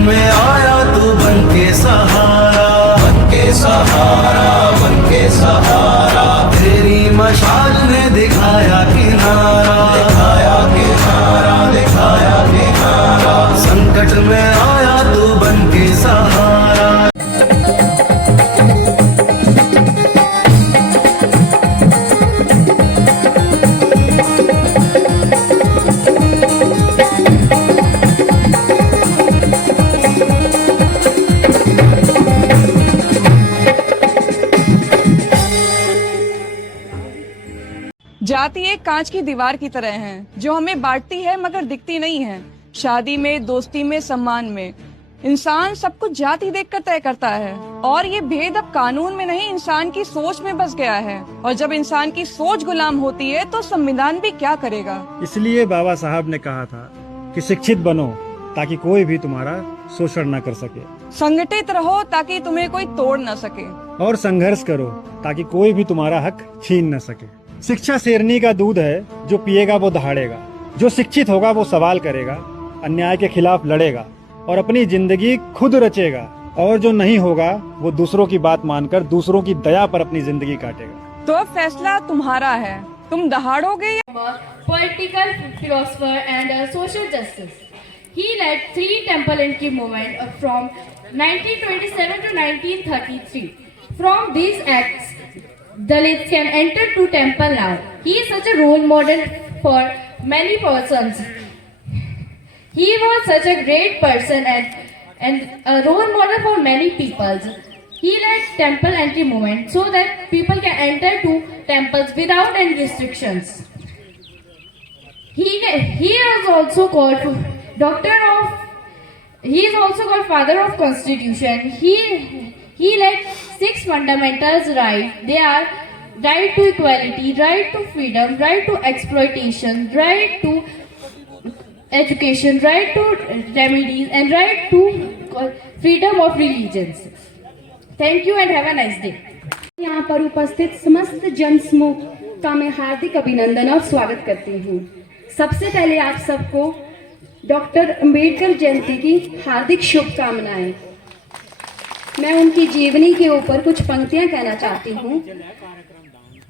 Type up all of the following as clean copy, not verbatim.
में आया तू बनके सहारा, बनके सहारा, बनके सहारा। तेरी मशाल ने दिखाया किनारा, दिखाया किनारा, दिखाया किनारा। संकट में आया तू बनके सहारा। जाति एक कांच की दीवार की तरह है जो हमें बांटती है मगर दिखती नहीं है। शादी में, दोस्ती में, सम्मान में इंसान सब कुछ जाति देखकर तय करता है और ये भेद अब कानून में नहीं इंसान की सोच में बस गया है। और जब इंसान की सोच गुलाम होती है तो संविधान भी क्या करेगा। इसलिए बाबा साहब ने कहा था कि शिक्षित बनो ताकि कोई भी तुम्हारा शोषण न कर सके, संगठित रहो ताकि तुम्हें कोई तोड़ न सके, और संघर्ष करो ताकि कोई भी तुम्हारा हक छीन न सके। शिक्षा शेरनी का दूध है, जो पिएगा वो दहाड़ेगा। जो शिक्षित होगा वो सवाल करेगा, अन्याय के खिलाफ लड़ेगा और अपनी जिंदगी खुद रचेगा। और जो नहीं होगा वो दूसरों की बात मानकर दूसरों की दया पर अपनी जिंदगी काटेगा। तो अब फैसला तुम्हारा है, तुम दहाड़ोगे या Political philosopher and social justice. He led 3 temple entry movement from 1927 to 1933. From these acts, Dalits can enter to temple now. He is such a role model for many persons. He was such a great person and a role model for many peoples. He led temple entry movement so that people can enter to temples without any restrictions. He is also called He is also called father of Constitution. He led 6 fundamentals right. They are right to equality, right to freedom, right to exploitation, right to education, right to remedies, and right to freedom of religions. Thank you and have a nice day. यहाँ पर उपस्थित समस्त जन समूह का मैं हार्दिक अभिनंदन और स्वागत करती हूँ। सबसे पहले आप सबको डॉक्टर अंबेडकर जयंती की हार्दिक शुभकामनाएं। मैं उनकी जीवनी के ऊपर कुछ पंक्तियां कहना चाहती हूँ।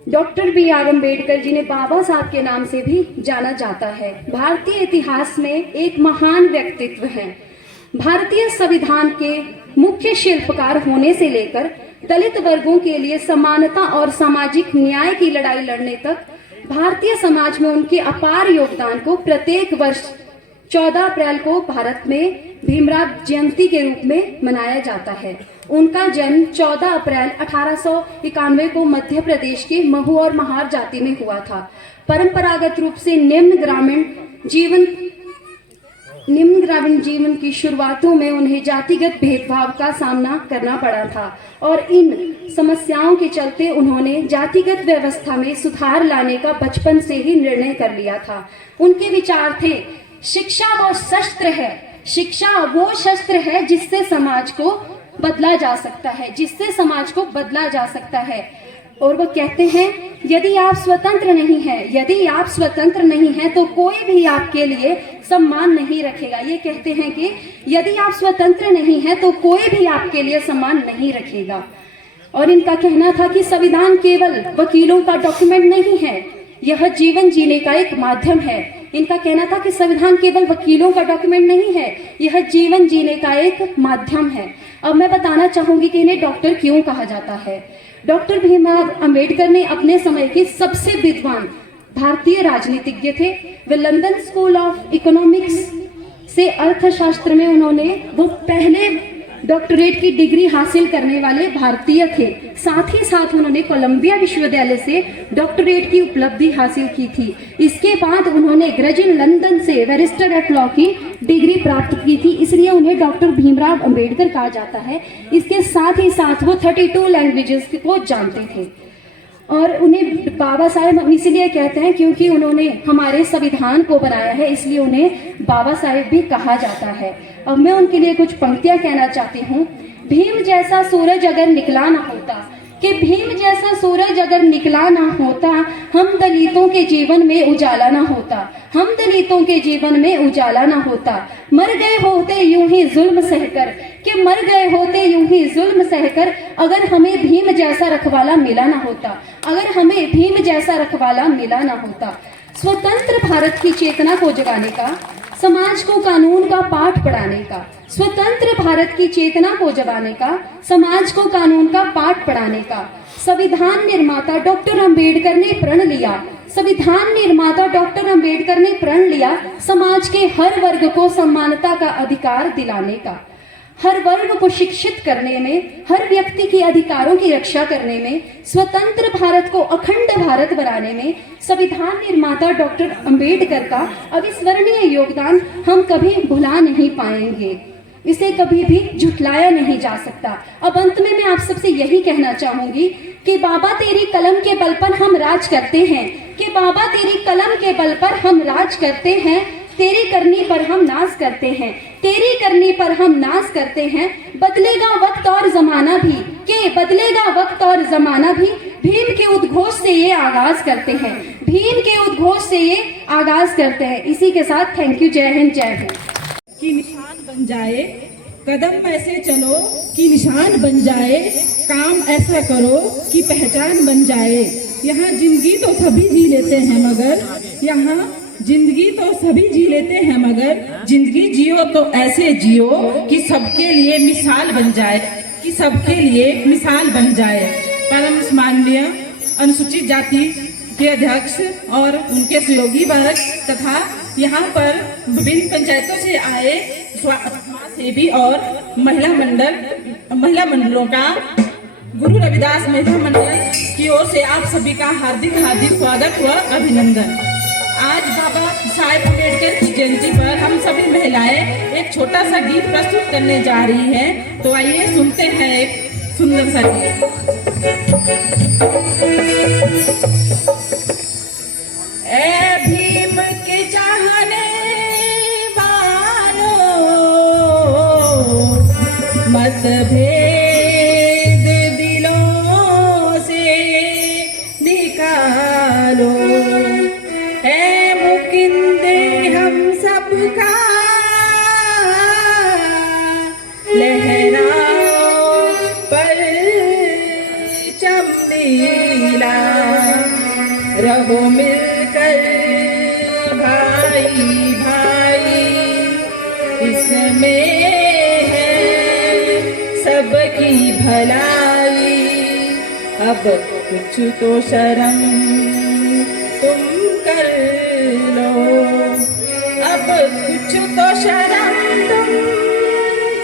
Doctor B.R. अम्बेडकर जी ने बाबा साहब के नाम से भी जाना जाता है। भारतीय इतिहास में एक महान व्यक्तित्व हैं। भारतीय संविधान के मुख्य शिल्पकार होने से लेकर दलित वर्गों के लिए समानता और सामाजिक न्याय की लड़ाई लड़ने तक भारतीय समाज में उनके अपार योगदान को प्रत्येक वर्ष 14 अप्रैल को भारत में भीमराव जयंती के रूप में मनाया जाता है। उनका जन्म 14 अप्रैल 1891 को मध्य प्रदेश के महू और महार जाति में हुआ था। परंपरागत रूप से निम्न ग्रामीण जीवन की शुरुआतों में उन्हें जातिगत भेदभाव का सामना करना पड़ा था और इन समस्याओं के चलते उन्होंने जातिगत व्यवस्था में सुधार लाने का बचपन से ही निर्णय कर लिया था। उनके विचार थे, शिक्षा वो शस्त्र है, शिक्षा वो शस्त्र है जिससे समाज को बदला जा सकता है, जिससे समाज को बदला जा सकता है। और वो कहते हैं, यदि आप स्वतंत्र नहीं हैं तो कोई भी आपके लिए सम्मान नहीं रखेगा। ये कहते हैं कि यदि आप स्वतंत्र नहीं हैं तो कोई भी आपके लिए सम्मान नहीं रखेगा। और इनका कहना था कि संविधान केवल वकीलों का डॉक्यूमेंट नहीं है, यह जीवन जीने का एक माध्यम है। इनका कहना था कि संविधान केवल वकीलों का डॉक्यूमेंट नहीं है, यह जीवन जीने का एक माध्यम है। अब मैं बताना चाहूंगी कि इन्हें डॉक्टर क्यों कहा जाता है। डॉक्टर भीमराव अंबेडकर ने अपने समय के सबसे विद्वान भारतीय राजनीतिज्ञ थे। वे लंदन स्कूल ऑफ इकोनॉमिक्स से अर्थशास्त्र में उन्होंने वो पहले डॉक्टरेट की डिग्री हासिल करने वाले भारतीय थे। साथ ही साथ उन्होंने कोलंबिया विश्वविद्यालय से डॉक्टरेट की उपलब्धि हासिल की थी। इसके बाद उन्होंने ग्रेजुएट लंदन से बैरिस्टर एट लॉ की डिग्री प्राप्त की थी, इसलिए उन्हें डॉक्टर भीमराव अंबेडकर कहा जाता है। इसके साथ ही साथ वो 32 लैंग्वेजेस को जानते थे और उन्हें बाबा साहेब इसलिए कहते हैं क्योंकि उन्होंने हमारे संविधान को बनाया है, इसलिए उन्हें बाबा साहेब भी कहा जाता है। अब मैं उनके लिए कुछ पंक्तियां कहना चाहती हूँ। भीम जैसा सूरज अगर निकला ना होता, कि भीम जैसा सूरज अगर निकला ना होता, हम दलितों के जीवन में उजाला ना होता। हम दलितों के जीवन में उजाला न होता। मर गए होते यूं ही जुल्म सहकर, कि मर गए होते यूं ही जुल्म सहकर, अगर हमें भीम जैसा रखवाला मिला ना होता, अगर हमें भीम जैसा रखवाला मिला ना होता। स्वतंत्र भारत की चेतना को जगाने का, समाज को कानून का पाठ पढ़ाने का, स्वतंत्र भारत की चेतना को जगाने का, समाज को कानून का पाठ पढ़ाने का संविधान निर्माता डॉक्टर अंबेडकर ने प्रण लिया। संविधान निर्माता डॉक्टर अंबेडकर ने प्रण लिया समाज के हर वर्ग को समानता का अधिकार दिलाने का, हर वर्ग को शिक्षित करने में, हर व्यक्ति के अधिकारों की रक्षा करने में, स्वतंत्र भारत को अखंड भारत बनाने में संविधान निर्माता डॉक्टर अंबेडकर का अविस्मरणीय योगदान हम कभी भुला नहीं पाएंगे। इसे कभी भी झुठलाया नहीं जा सकता। अब अंत में मैं आप सबसे यही कहना चाहूंगी कि बाबा तेरी कलम के बल पर हम राज करते हैं, कि बाबा तेरी कलम के बल पर हम राज करते हैं, तेरी करनी पर हम नाज करते हैं, तेरी करनी पर हम नाज करते हैं। बदलेगा वक्त और जमाना भी, कि बदलेगा वक्त और जमाना भी, भीम के उद्घोष से ये आगाज करते हैं, भीम के उद्घोष से ये आगाज करते हैं। इसी के साथ थैंक यू। जय हिंद, जय हिंद। कि निशान बन जाए, कदम ऐसे चलो कि निशान बन जाए, काम ऐसा करो कि पहचान बन जाए। यहाँ जिंदगी तो सभी जी लेते हैं मगर, यहाँ जिंदगी तो सभी जी लेते हैं मगर, जिंदगी जियो तो ऐसे जियो कि सबके लिए मिसाल बन जाए, कि सबके लिए मिसाल बन जाए। परम सम्माननीय अनुसूचित जाति के अध्यक्ष और उनके सहयोगी वर्ग तथा यहाँ पर विभिन्न पंचायतों से आए समाज सेवी और महिला मंडलों का गुरु रविदास महिला मंडल की ओर से आप सभी का हार्दिक हार्दिक स्वागत व अभिनंदन। आज बाबा साहेब अम्बेडकर की जयंती पर हम सभी महिलाएं एक छोटा सा गीत प्रस्तुत करने जा रही हैं, तो आइए सुनते हैं एक सुंदर सा गीत। ए भीम के चाहने वालों, मतभेद दिलों से निकालो, है मुकिंदे हम सबका लहराओ पर चमनीला, रहो मिलकर भाई भाई, इसमें है सबकी भलाई। अब कुछ तो शर्म तुम कर लो, अब कुछ तो शर्म तुम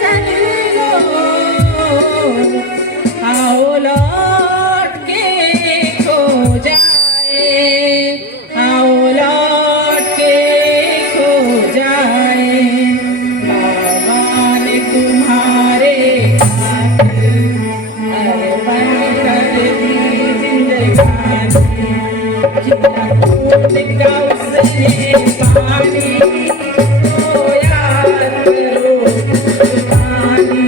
कर लो, आओ लौट के खो जाए, आओ लौट के खो जाए। बाबा ने तुम्हारे अर्पण कर दी जिंदगानी, जितना खून का उसने पानी, तो याद करो पानी।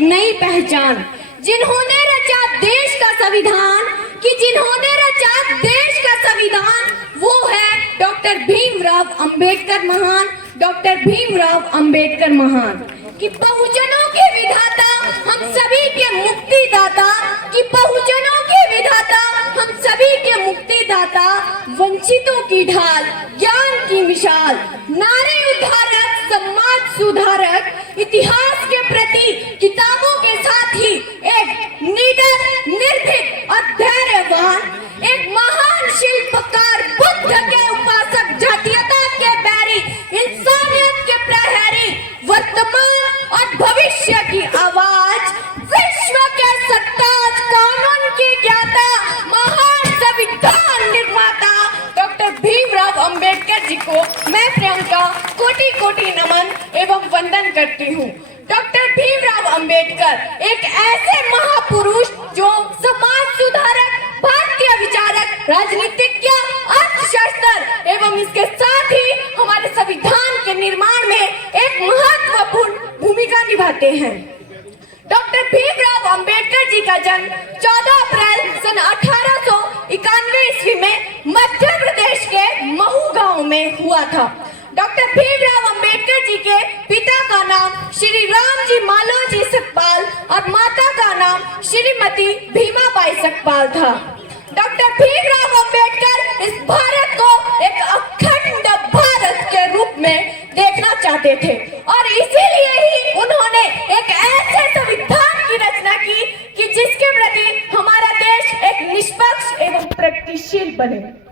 नई पहचान। जिन्होंने रचा देश का संविधान, कि जिन्होंने रचा देश का संविधान, वो है डॉक्टर भीमराव अंबेडकर महान, डॉक्टर भीमराव अंबेडकर महान। कि बहुजनों के विधाता, हम सभी के मुक्तिदाता, कि बहुजनों के विधाता, हम सभी के मुक्तिदाता, वंचितों की ढाल, ज्ञान की मिसाल, नारी उद्धारक, समाज सुधारक, इतिहास के प्रति किताबों के साथ ही एक निडर, निर्भीक और धैर्यवान, एक महान शिल्पकार, बुद्ध के उपासक, जातीयता के बैरी, इंसानियत के प्रहरी, वर्तमान और भविष्य की आवाज, विश्व के सरताज, कानून की ज्ञाता, महान संविधान निर्माता डॉक्टर भीमराव अंबेडकर जी को मैं प्रियंका कोटि कोटि नमन एवं वंदन करती हूँ। डॉक्टर भीमराव अंबेडकर एक ऐसे महापुरुष जो समाज सुधारक, भारतीय विचारक, राजनीतिज्ञ, अर्थशास्त्र एवं इसके साथ ही हमारे संविधान के निर्माण में एक महत्वपूर्ण भूमिका निभाते हैं। डॉक्टर भीमराव अंबेडकर जी का जन्म 14 अप्रैल सन 1891 ईस्वी में मध्य प्रदेश के महू गांव में हुआ था। डॉक्टर भीमराव अंबेडकर जी के पिता का नाम श्री राम जी मालोजी सकपाल और माता का नाम श्रीमती भीमाबाई सकपाल था। डॉक्टर भीमराव अंबेडकर इस भारत को एक अखंड भारत के रूप में देखना चाहते थे और इसीलिए ही उन्होंने एक ऐसे संविधान की रचना की कि जिसके प्रति हमारा देश एक निष्पक्ष एवं प्रगतिशील बने।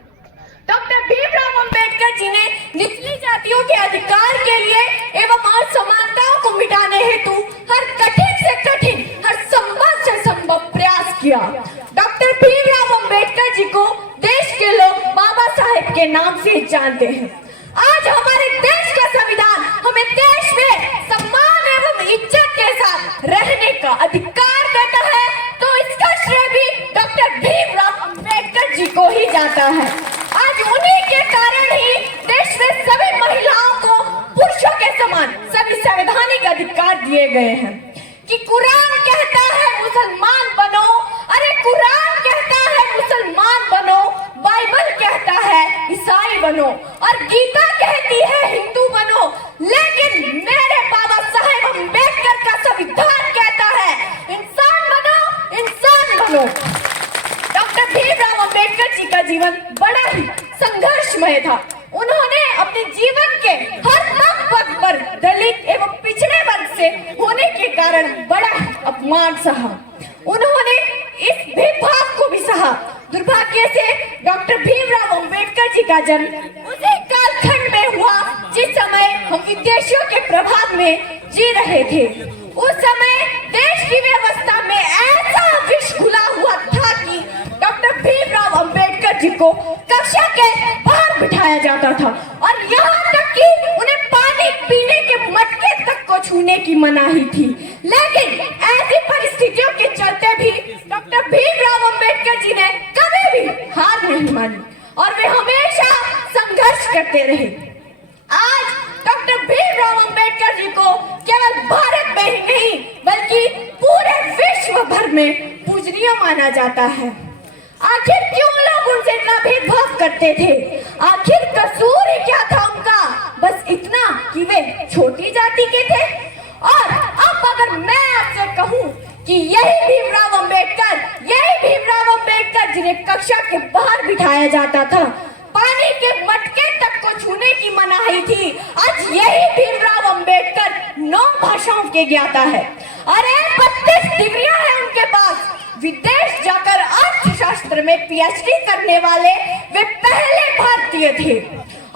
डॉक्टर भीमराव अंबेडकर जी ने निचली जातियों के अधिकार के लिए एवं असमानताओं को मिटाने हेतु हर कठिन से कठिन, हर संभव से संभव प्रयास किया। डॉक्टर भीमराव अंबेडकर जी को देश के लोग बाबा साहेब के नाम से जानते हैं। आज हमारे देश का संविधान हमें देश में सम्मान एवं इज्जत के साथ रहने का अधिकार देता है, तो इसका श्रेय भी डॉक्टर भीमराव अंबेडकर जी को ही जाता है। आज उन्हीं के कारण ही देश में सभी महिलाओं को पुरुषों के समान सभी संवैधानिक अधिकार दिए गए हैं। कि कुरान कहता है मुसलमान बनो, अरे कुरान कहता है मुसलमान बनो, बाइबल कहता है ईसाई बनो और गीता कहती है हिंदू बनो, लेकिन मेरे बाबा साहेब अंबेडकर का संविधान कहता है इंसान बनो, इंसान बनो। डॉक्टर भीमराव अंबेडकर जी का जीवन बड़ा ही संघर्षमय था। उन्होंने अपने जीवन के हर पग पर दलित एवं पिछड़े वर्ग से होने के कारण बड़ा अपमान सहा। उन्होंने इस भेदभाव को भी सहा। दुर्भाग्य से डॉक्टर भीमराव अंबेडकर जी का जन्म उसी कालखंड में हुआ जिस समय हम विदेशियों के प्रभाव में जी रहे थे। उस समय देश की व्यवस्था में ऐसा विष घुला हुआ था कि डॉक्टर भीमराव अंबेडकर जी को कक्षा के बाहर बिठाया जाता था और यहाँ तक कि उन्हें पानी पीने के मटके तक को छूने की मनाही थी। लेकिन ऐसी परिस्थितियों के चलते भी डॉक्टर भीमराव अंबेडकर जी ने कभी भी हार नहीं मानी और वे हमेशा संघर्ष करते रहे। आज डॉक्टर भीमराव अंबेडकर जी को केवल भारत में ही नहीं बल्कि पूरे विश्व भर में पूजनीय माना जाता है। आखिर क्यों लोग उनसे इतना भेदभाव करते थे? आखिर कसूर ही क्या था उनका? बस इतना कि वे छोटी जाति के थे। और अब अगर मैं आपसे कहूं कि यही भीमराव अंबेडकर जिन्हें कक्षा के बाहर बिठाया जाता था, पानी के मटके तक को छूने की मनाही थी, आज यही भीमराव अंबेडकर 9 भाषाओं के ज्ञाता है। अरे 32 डिग्रियां हैं उनके पास। विदेश जाकर अर्थशास्त्र में पीएचडी करने वाले वे पहले भारतीय थे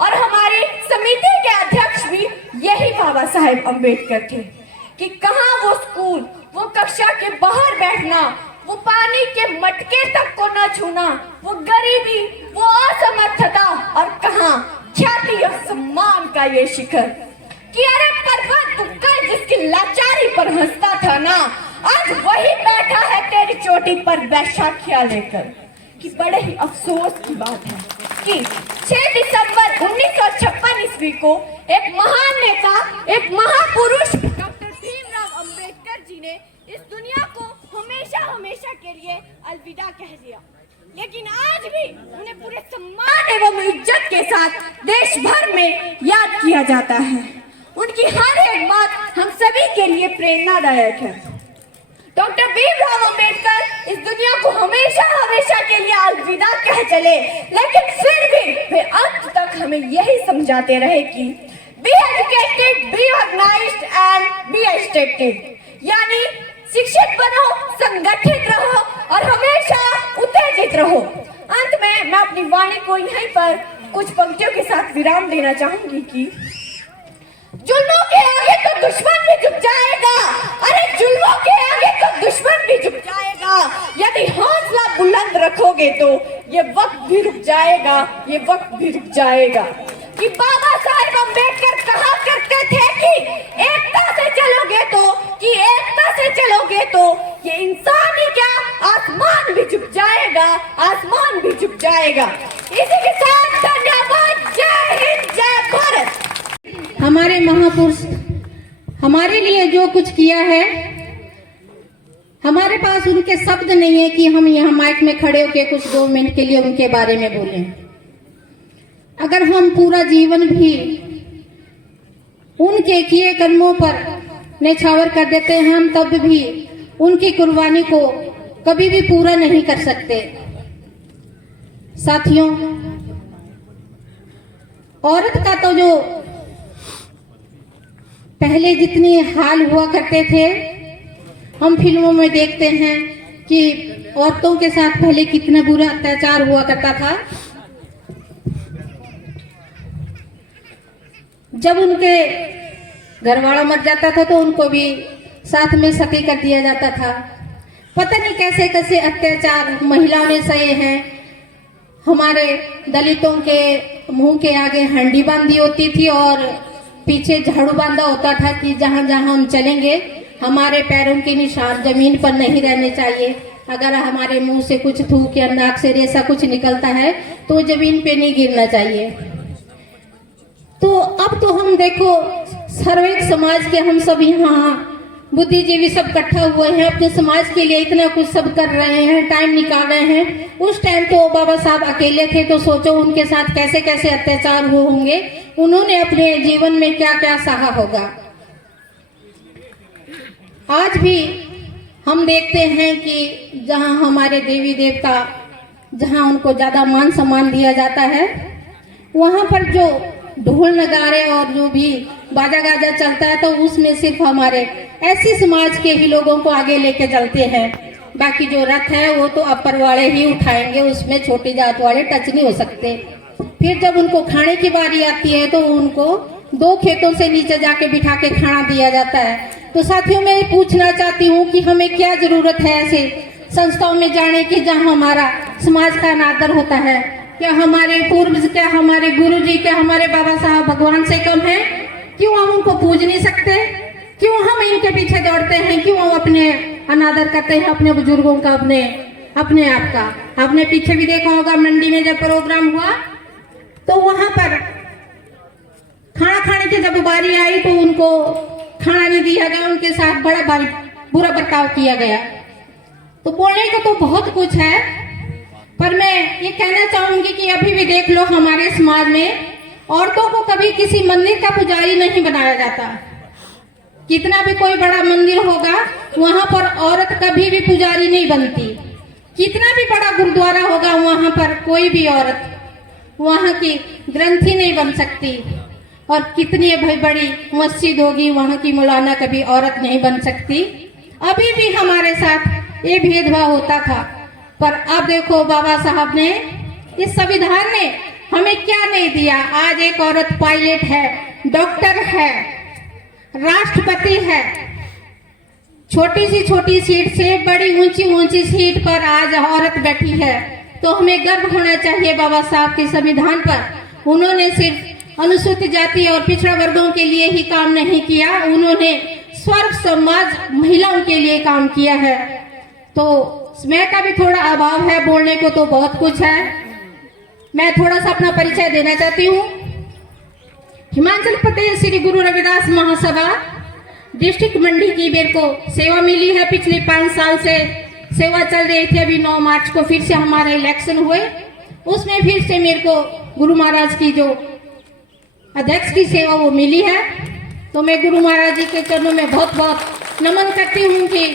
और हमारी समिति के अध्यक्ष भी यही बाबा साहेब अंबेडकर थे। कि कहाँ वो स्कूल, वो कक्षा के बाहर बैठना, वो पानी के मटके तक को न छूना, वो गरीबी, वो असमर्थता और कहाँ ख्याति और सम्मान का ये शिखर। कि अरे पर्वत तुक्कल जिसकी लाचारी पर हंसता था ना, आज वही बैठा है तेरी चोटी पर बैसाखियां लेकर। कि बड़े ही अफसोस की बात है कि 6 दिसंबर 1956 ईस्वी को एक महान नेता, एक महापुरुष डॉक्टर भीमराव अंबेडकर जी ने इस दुनिया को हमेशा हमेशा के लिए अलविदा कह दिया, लेकिन आज भी उन्हें पूरे सम्मान एवं इज्जत के साथ देश भर में याद किया जाता है। उनकी हर एक बात हम सभी के लिए प्रेरणादायक है। डॉक्टर भीमराव अंबेडकर इस दुनिया को हमेशा हमेशा के लिए अलविदा कह चले, लेकिन फिर भी वे अंत तक हमें यही समझाते रहे कि be educated, be organised and be educated, यानी शिक्षित बनो, संगठित रहो और हमेशा उत्तेजित रहो। अंत में मैं अपनी वाणी को यहीं पर कुछ पंक्तियों के साथ विराम देना चाहूंगी कि जुल्मों के आगे तो दुश्मन भी झुक जाएगा, अरे जुल्मों के आगे तो दुश्मन भी झुक जाएगा, यदि हौसला बुलंद रखोगे तो ये वक्त भी रुक जाएगा, ये वक्त भी रुक जाएगा। कि बाबा साहेब अम्बेडकर कहा करते थे कि एकता से चलोगे तो ये इंसान ही क्या, आसमान भी झुक जाएगा, आसमान भी झुक जाएगा। इसी के साथ धन्यवाद। जय हिंद, जय भारत। हमारे महापुरुष हमारे लिए जो कुछ किया है, हमारे पास उनके शब्द नहीं है कि हम यहाँ माइक में खड़े होकर कुछ 2 मिनट के लिए उनके बारे में बोलें। अगर हम पूरा जीवन भी उनके किए कर्मों पर न्यौछावर कर देते हैं, हम तब भी उनकी कुर्बानी को कभी भी पूरा नहीं कर सकते। साथियों, औरत का तो जो पहले जितने हाल हुआ करते थे, हम फिल्मों में देखते हैं कि औरतों के साथ पहले कितना बुरा अत्याचार हुआ करता था। जब उनके घरवाला मर जाता था तो उनको भी साथ में सती कर दिया जाता था। पता नहीं कैसे कैसे अत्याचार महिलाओं ने सहे हैं। हमारे दलितों के मुंह के आगे हंडी बांधी होती थी और पीछे झाड़ू बांधा होता था कि जहां जहां हम चलेंगे हमारे पैरों के निशान जमीन पर नहीं रहने चाहिए। अगर हमारे मुंह से कुछ थूक या नाक से रेसा कुछ निकलता है तो जमीन पे नहीं गिरना चाहिए। तो अब तो हम देखो सर्वैक समाज के हम सब यहाँ बुद्धिजीवी सब इकट्ठा हुए हैं, अपने समाज के लिए इतना कुछ सब कर रहे हैं, टाइम निकाल रहे हैं। उस टाइम तो बाबा साहब अकेले थे, तो सोचो उनके साथ कैसे कैसे अत्याचार हुए होंगे, उन्होंने अपने जीवन में क्या क्या सहा होगा। आज भी हम देखते हैं कि जहां हमारे देवी देवता, जहां उनको ज्यादा मान सम्मान दिया जाता है, वहां पर जो ढोल नगाड़े और जो भी बाजा गाजा चलता है तो उसमें सिर्फ हमारे ऐसी समाज के ही लोगों को आगे लेके चलते हैं। बाकी जो रथ है वो तो अपर वाले ही उठाएंगे, उसमें छोटी जात वाले टच नहीं हो सकते। फिर जब उनको खाने की बारी आती है तो उनको 2 खेतों से नीचे जाके बिठा के खाना दिया जाता है। तो साथियों, मैं पूछना चाहती हूँ कि हमें क्या जरूरत है ऐसे संस्थाओं में जाने की जहाँ हमारा समाज का अनादर होता है। क्या हमारे पूर्वज, क्या हमारे गुरुजी, क्या हमारे बाबा साहब भगवान से कम है? क्यों हम उनको पूज नहीं सकते? क्यों हम इनके पीछे दौड़ते हैं? क्यों हम अपने अनादर करते हैं अपने बुजुर्गों का, अपने आप का? आपने पीछे भी देखा होगा, मंडी में जब प्रोग्राम हुआ तो वहां पर खाना खाने की जब बारी आई तो उनको खाना नहीं दिया गया, उनके साथ बड़ा बुरा बर्ताव किया गया। तो बोलने को तो बहुत कुछ है, पर मैं ये कहना चाहूंगी कि अभी भी देख लो हमारे समाज में औरतों को कभी किसी मंदिर का पुजारी नहीं बनाया जाता। कितना भी कोई बड़ा मंदिर होगा वहां पर औरत कभी भी पुजारी नहीं बनती। कितना भी बड़ा गुरुद्वारा होगा वहां पर कोई भी औरत वहां की ग्रंथी नहीं बन सकती। और कितनी भाई बड़ी मस्जिद होगी वहां की मौलाना कभी औरत नहीं बन सकती। अभी भी हमारे साथ ये भेदभाव होता था, पर अब देखो बाबा साहब ने, इस संविधान ने हमें क्या नहीं दिया। आज एक औरत पायलट है, डॉक्टर है, राष्ट्रपति है। छोटी सीट से बड़ी ऊंची सीट पर आज औरत बैठी है। तो हमें गर्व होना चाहिए बाबा साहब के संविधान पर। उन्होंने सिर्फ अनुसूचित जाति और पिछड़ा वर्गों के लिए ही काम नहीं किया, उन्होंने सर्व समाज महिलाओं के लिए काम किया है। तो समय का भी थोड़ा अभाव है, बोलने को तो बहुत कुछ है। मैं थोड़ा सा अपना परिचय देना चाहती हूँ। हिमाचल प्रदेश श्री गुरु रविदास महासभा डिस्ट्रिक्ट मंडी की मेरे को सेवा मिली है। पिछले 5 साल से सेवा चल रही थी। अभी 9 मार्च को फिर से हमारा इलेक्शन हुए, उसमें फिर से मेरे को गुरु महाराज की जो अध्यक्ष की सेवा वो मिली है। तो मैं गुरु महाराज जी के चरणों में बहुत बहुत नमन करती हूँ कि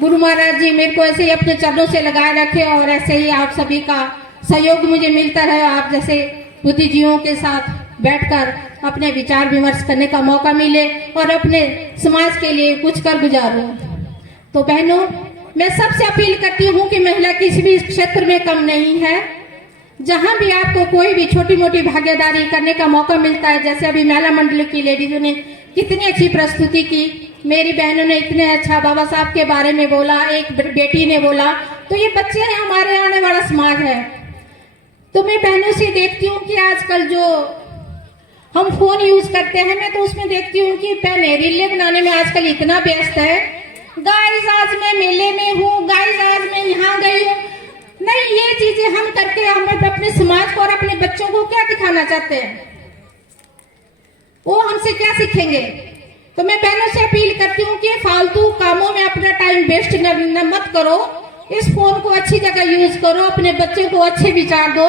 गुरु महाराज जी मेरे को ऐसे ही अपने चरणों से लगाए रखे और ऐसे ही आप सभी का सहयोग मुझे मिलता रहे। आप जैसे बुद्धिजीवियों के साथ बैठकर अपने विचार विमर्श करने का मौका मिले और अपने समाज के लिए कुछ कर गुजारूं। तो बहनों, मैं सबसे अपील करती हूँ कि महिला किसी भी क्षेत्र में कम नहीं है। जहाँ भी आपको कोई भी छोटी मोटी भागीदारी करने का मौका मिलता है, जैसे अभी महिला मंडल की लेडीजों ने कितनी अच्छी प्रस्तुति की, मेरी बहनों ने इतने अच्छा बाबा साहब के बारे में बोला, एक बेटी ने बोला, तो ये बच्चे हैं, हमारे आने वाला समाज है। तो मैं बहनों से देखती हूँ कि आजकल जो हम फोन यूज करते हैं, मैं तो उसमें देखती हूँ कि बहनें रीलें बनाने में आजकल इतना व्यस्त है। गाइस आज मैं मेले में हूँ, गाइस आज मैं यहाँ गई हूँ। नहीं, ये चीजें हम करके हम अपने समाज को और अपने बच्चों को क्या दिखाना चाहते हैं, वो हमसे क्या सीखेंगे। तो मैं बहनों से अपील करती हूँ कि फालतू कामों में अपना टाइम वेस्ट मत करो। इस फोन को अच्छी जगह यूज करो, अपने बच्चों को अच्छे विचार दो।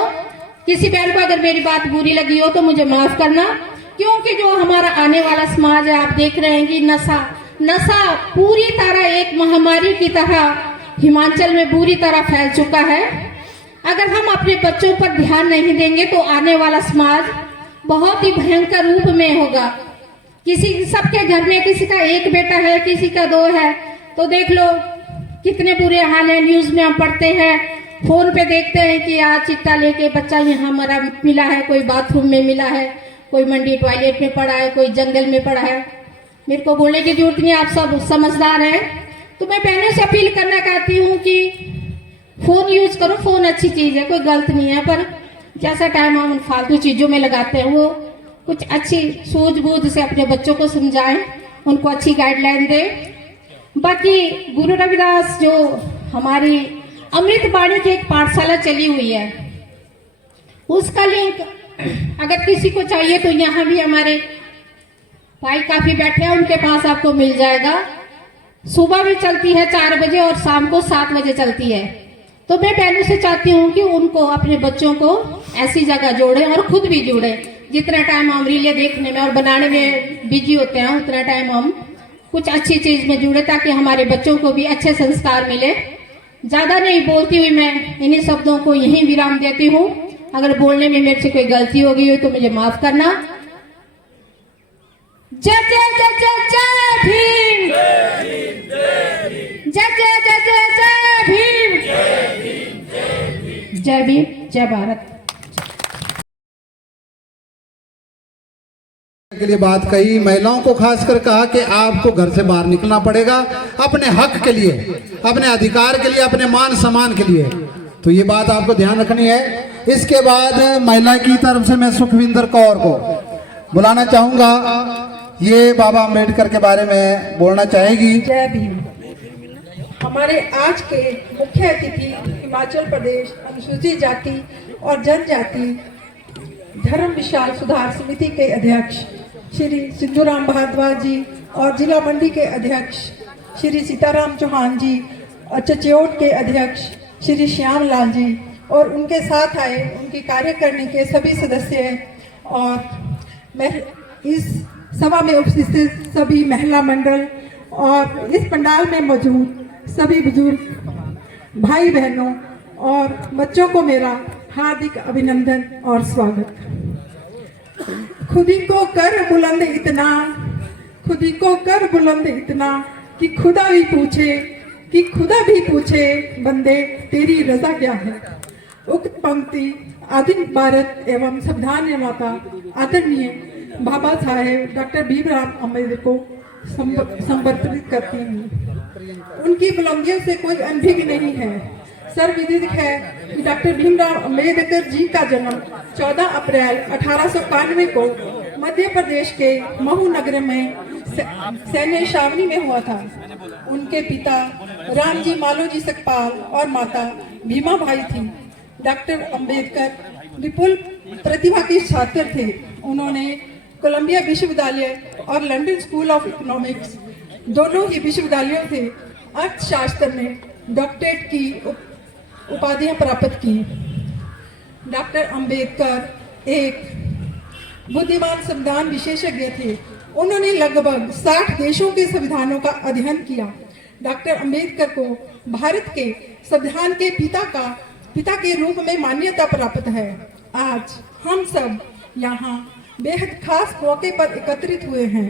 किसी बहन को अगर मेरी बात बुरी लगी हो तो मुझे माफ करना, क्योंकि जो हमारा आने वाला समाज है, आप देख रहे हैं कि नशा पूरी तरह एक महामारी की तरह हिमाचल में बुरी तरह फैल चुका है। अगर हम अपने बच्चों पर ध्यान नहीं देंगे तो आने वाला समाज बहुत ही भयंकर रूप में होगा। सबके घर में किसी का एक बेटा है, किसी का 2 है, तो देख लो कितने बुरे हाल है। न्यूज में हम पढ़ते हैं, फोन पे देखते हैं कि आज चिट्टा लेके बच्चा यहाँ मरा मिला है, कोई बाथरूम में मिला है, कोई मंडी टॉयलेट में पड़ा है, कोई जंगल में पड़ा है। मेरे को बोलने की जरूरत नहीं, आप सब समझदार हैं। तो मैं बहनों से अपील करना चाहती हूँ कि फोन यूज करो, फोन अच्छी चीज है, कोई गलत नहीं है, पर जैसा टाइम हम फालतू चीजों में लगाते हैं वो कुछ अच्छी सूझबूझ से अपने बच्चों को समझाएं, उनको अच्छी गाइडलाइन दें। बाकी गुरु रविदास जो हमारी अमृत बाणी की एक पाठशाला चली हुई है, उसका लिंक अगर किसी को चाहिए तो यहाँ भी हमारे भाई काफी बैठे हैं, उनके पास आपको मिल जाएगा। सुबह भी चलती है 4 बजे और शाम को 7 बजे चलती है। तो मैं बहनों से चाहती हूँ कि उनको अपने बच्चों को ऐसी जगह जोड़े और खुद भी जोड़े। जितना टाइम हम रीलें देखने में और बनाने में बिजी होते हैं, उतना टाइम हम कुछ अच्छी चीज में जुड़े, ताकि हमारे बच्चों को भी अच्छे संस्कार मिले। ज्यादा नहीं बोलती हुई मैं इन्हीं शब्दों को यहीं विराम देती हूँ। अगर बोलने में मेरे से कोई गलती हो गई हो तो मुझे माफ करना। जय जय जय जय जय भीम, जय जय जय जय जय भीम, जय भीम, जय भारत। के लिए बात कही, महिलाओं को खासकर कहा कि आपको घर से बाहर निकलना पड़ेगा अपने हक के लिए, अपने अधिकार के लिए, अपने मान सम्मान के लिए। तो ये बात आपको ध्यान रखनी है। इसके बाद महिला की तरफ से मैं सुखविंदर कौर को बुलाना चाहूंगा, ये बाबा अम्बेडकर के बारे में बोलना चाहेगी। जय भीम। हमारे आज के मुख्य अतिथि हिमाचल प्रदेश अनुसूचित जाति और जनजाति धर्म विशाल सुधार समिति के अध्यक्ष श्री सिद्धूराम भारद्वाज जी और जिला मंडी के अध्यक्ष श्री सीताराम चौहान जी और चचोट के अध्यक्ष श्री श्याम लाल जी और उनके साथ आए उनके कार्यकारिणी के सभी सदस्य और मैं इस सभा में उपस्थित सभी महिला मंडल और इस पंडाल में मौजूद सभी बुजुर्ग भाई बहनों और बच्चों को मेरा हार्दिक अभिनंदन और स्वागत। खुदी को कर बुलंद इतना, खुदी को कर बुलंद इतना कि खुदा भी पूछे बंदे तेरी रजा क्या है। उक्त पंक्ति आधुनिक भारत एवं संविधान निर्माता आदरणीय बाबा साहेब डॉक्टर भीमराव अम्बेडकर को संबोधित करती हूँ। उनकी बुलंदियों से कोई अनभिज्ञ नहीं है। सर्वविदित है कि डॉक्टर भीमराव अम्बेडकर जी का जन्म 14 अप्रैल 1891 को मध्य प्रदेश के महू नगर में सैन्य छावनी में हुआ था। उनके पिता रामजी मालोजी सकपाल और माता भीमा भाई थी। डॉक्टर अम्बेडकर विपुल प्रतिभा के छात्र थे। उन्होंने कोलंबिया विश्वविद्यालय और लंदन स्कूल ऑफ इकोनॉमिक्स दोनों ही विश्वविद्यालयों से अर्थशास्त्र में डॉक्टरेट की उपाधियां प्राप्त की। डॉक्टर अंबेडकर एक बुद्धिमान संविधान विशेषज्ञ थे। उन्होंने लगभग 60 देशों के संविधानों का अध्ययन किया। डॉक्टर अंबेडकर को भारत के संविधान के पिता के रूप में मान्यता प्राप्त है। आज हम सब यहाँ बेहद खास मौके पर एकत्रित हुए हैं।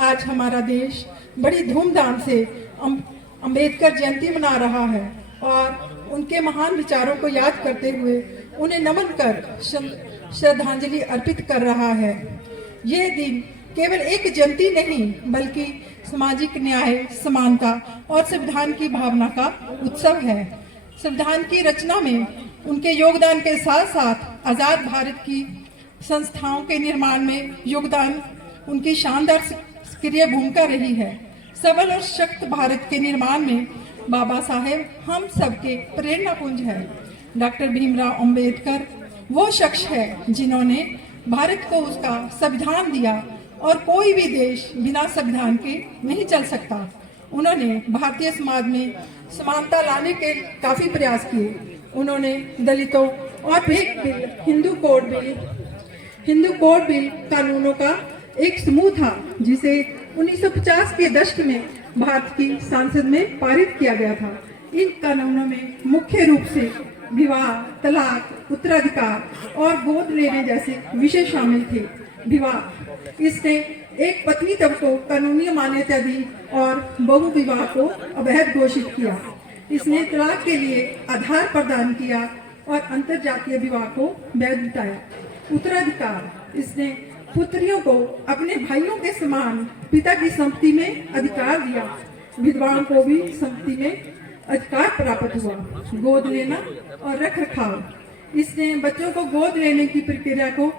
आज हमारा देश बड़ी धूमधाम से अंबेडकर जयंती मना रहा है और उनके महान विचारों को याद करते हुए उन्हें नमन कर श्रद्धांजलि अर्पित कर रहा है। ये दिन केवल एक जयंती नहीं बल्कि सामाजिक न्याय, समानता और संविधान की भावना का उत्सव है। संविधान की रचना में उनके योगदान के साथ साथ आजाद भारत की संस्थाओं के निर्माण में योगदान उनकी शानदार सक्रिय भूमिका रही है। सबल और शक्त भारत के निर्माण में बाबा साहेब हम सबके प्रेरणापुंज है। डॉक्टर भीमराव अंबेडकर वो शख्स है जिन्होंने भारत को उसका संविधान दिया और कोई भी देश बिना संविधान के नहीं चल सकता। उन्होंने भारतीय समाज में समानता लाने के काफी प्रयास किए। उन्होंने दलितों और भेद बिल, हिंदू कोड बिल कानूनों का एक समूह था जिसे 1950 के दशक में भारत की संसद में पारित किया गया था। इन कानूनों में मुख्य रूप से विवाह, तलाक, उत्तराधिकार और गोद लेने जैसे विषय शामिल थे। विवाह, इसने एक पत्नी तब को कानूनी मान्यता दी और बहु विवाह को अवैध घोषित किया। इसने तलाक के लिए आधार प्रदान किया और अंतरजातीय विवाह को वैध बताया। उत्तराधिकार, इसने पुत्रियों को अपने भाइयों के समान पिता की संपत्ति में अधिकार दिया। विधवाओं को भी संपत्ति में अधिकार प्राप्त हुआ। गोद लेना और रख रखाव, इसने बच्चों को गोद लेने की प्रक्रिया को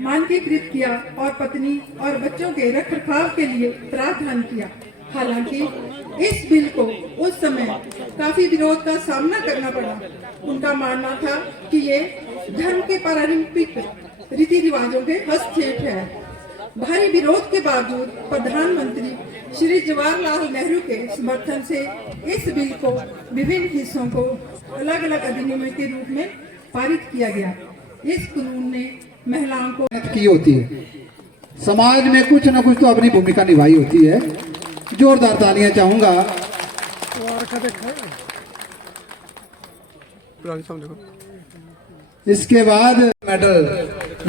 मानकीकृत किया और पत्नी और बच्चों के रख रखाव के लिए प्रावधान किया। हालांकि इस बिल को उस समय काफी विरोध का सामना करना पड़ा। उनका मानना था कि ये धर्म के पारंपरिक रीति रिवाजों के हस्तक्षेप है। भारी विरोध के बावजूद प्रधानमंत्री श्री जवाहरलाल नेहरू के समर्थन से इस बिल को विभिन्न हिस्सों को अलग अलग अधिनियमों के रूप में पारित किया गया। इस कानून ने महिलाओं को की होती है, समाज में कुछ न कुछ तो अपनी भूमिका निभाई होती है। जोरदार तालियां चाहूंगा। इसके बाद मेडल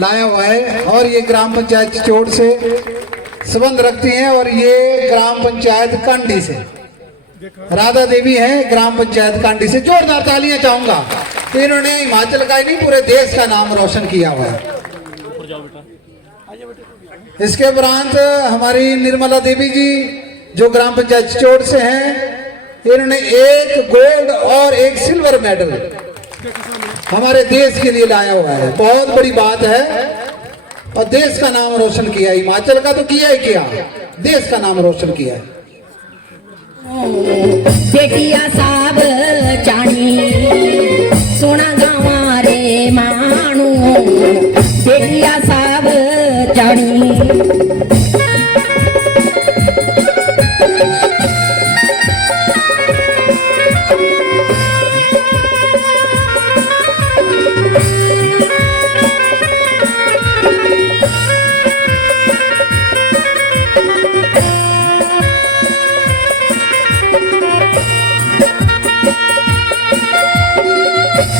लाया हुआ है और ये ग्राम पंचायत चिचोड़ से संबंध रखती हैं और ये ग्राम पंचायत कांडी से राधा देवी है, ग्राम पंचायत कांडी से। जोरदार तालियां चाहूंगा। तो इन्होंने हिमाचल का ही नहीं पूरे देश का नाम रोशन किया हुआ है। इसके उपरांत हमारी निर्मला देवी जी जो ग्राम पंचायत चिचोड़ से हैं, इन्होंने एक गोल्ड और एक सिल्वर मेडल हमारे देश के लिए लाया हुआ है। बहुत बड़ी बात है और देश का नाम रोशन किया। हिमाचल का तो किया ही किया, देश का नाम रोशन किया है। बेटिया साब चाणी सोना गावा रे मानू, बेटिया साब चाणी।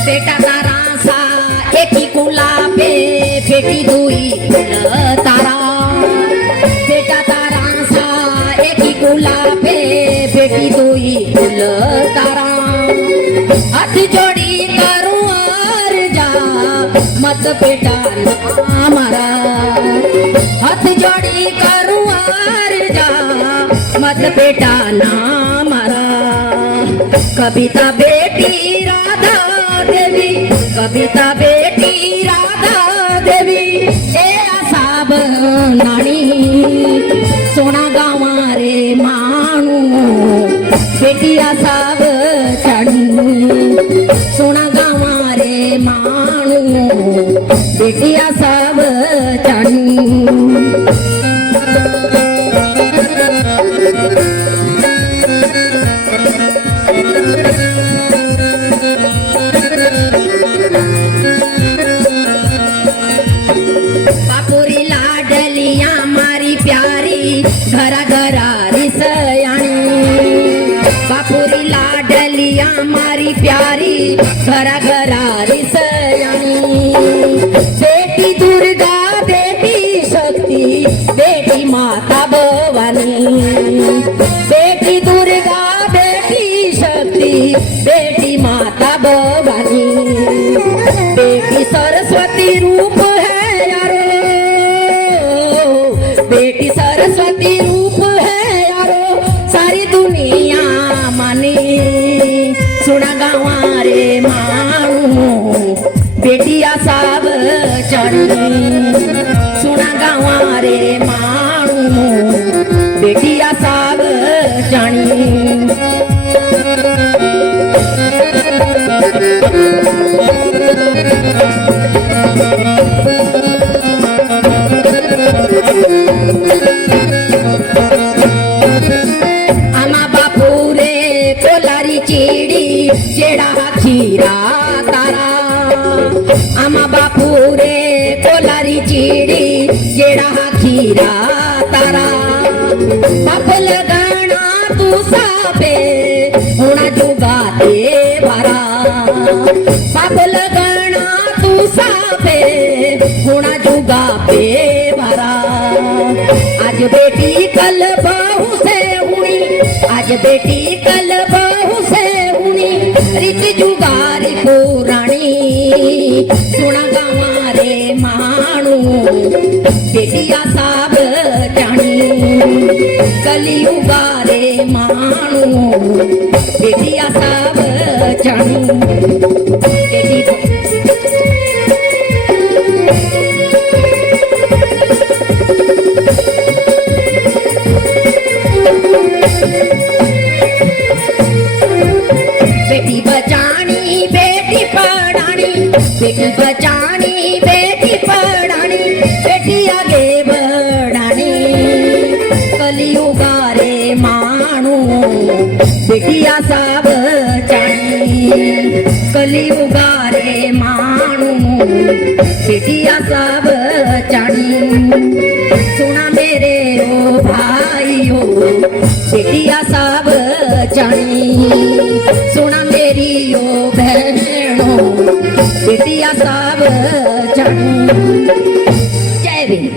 बेटा तारा सा एक ही कुला पे बेटी दुई तारा, बेटा तारा सा एक ही कुला पे बेटी दुई तारा। हाथ जोड़ी करूं और जा मत बेटा हमारा, हाथ जोड़ी करूं और जा मत बेटा ना मारा। कविता बेटी राधा देवी, कविता बेटी राधा देवी, ए आसाब नानी सोना गावा रे मानू, बेटी आसाब चढ़ी सोना गावा रे मानू, बेटी आसाब चढ़ी। बापुरी लाडलिया मारी प्यारी घरा घरा रिसयाणी बापुरी लाडलिया मारी प्यारी घरा घरा रिसयाणी बेटी दुर्गा बेटी शक्ति बेटी माता भवानी बेटी दुर्गा बेटी शक्ति बेटी माता भवानी बेटी सरस्वती रूप है यारो बेटी सरस्वती रूप है यारो सारी दुनिया माने सुना गावा रे मानू बेटिया सब चढ़ी सुना गावा रे मानू बेटिया सब चढ़ी आमा बापू रे कोलारी चीड़ी जेड़ा खीरा तारा आमा बापू रे कोलारी चीड़ी जेड़ा खीरा तारा बाप लगाना तू साबे होना जुगाते बारा बाप लगाना तू साबे होना जुगा पे बारा आज बेटी कल बहू से हुई आज बेटी कल बहू से हुई रीत जुगारी पुरानी सुना गावा रे मानू बेटिया सब जानी कलियुगा रे मानू बेटिया सब जानी बेटी बचानी बेटी पढ़ानी बेटी बचानी बेटी पढ़ानी बेटी आगे बढ़ानी कलियुगा रे मानू बेटिया सब जानी कलियुगा रे मानू बेटिया सब जानी सुना मेरे ओ भाइयों बेटिया सब जानी सुना मेरी ओ बहनों बेटिया सब जानी जय भीम।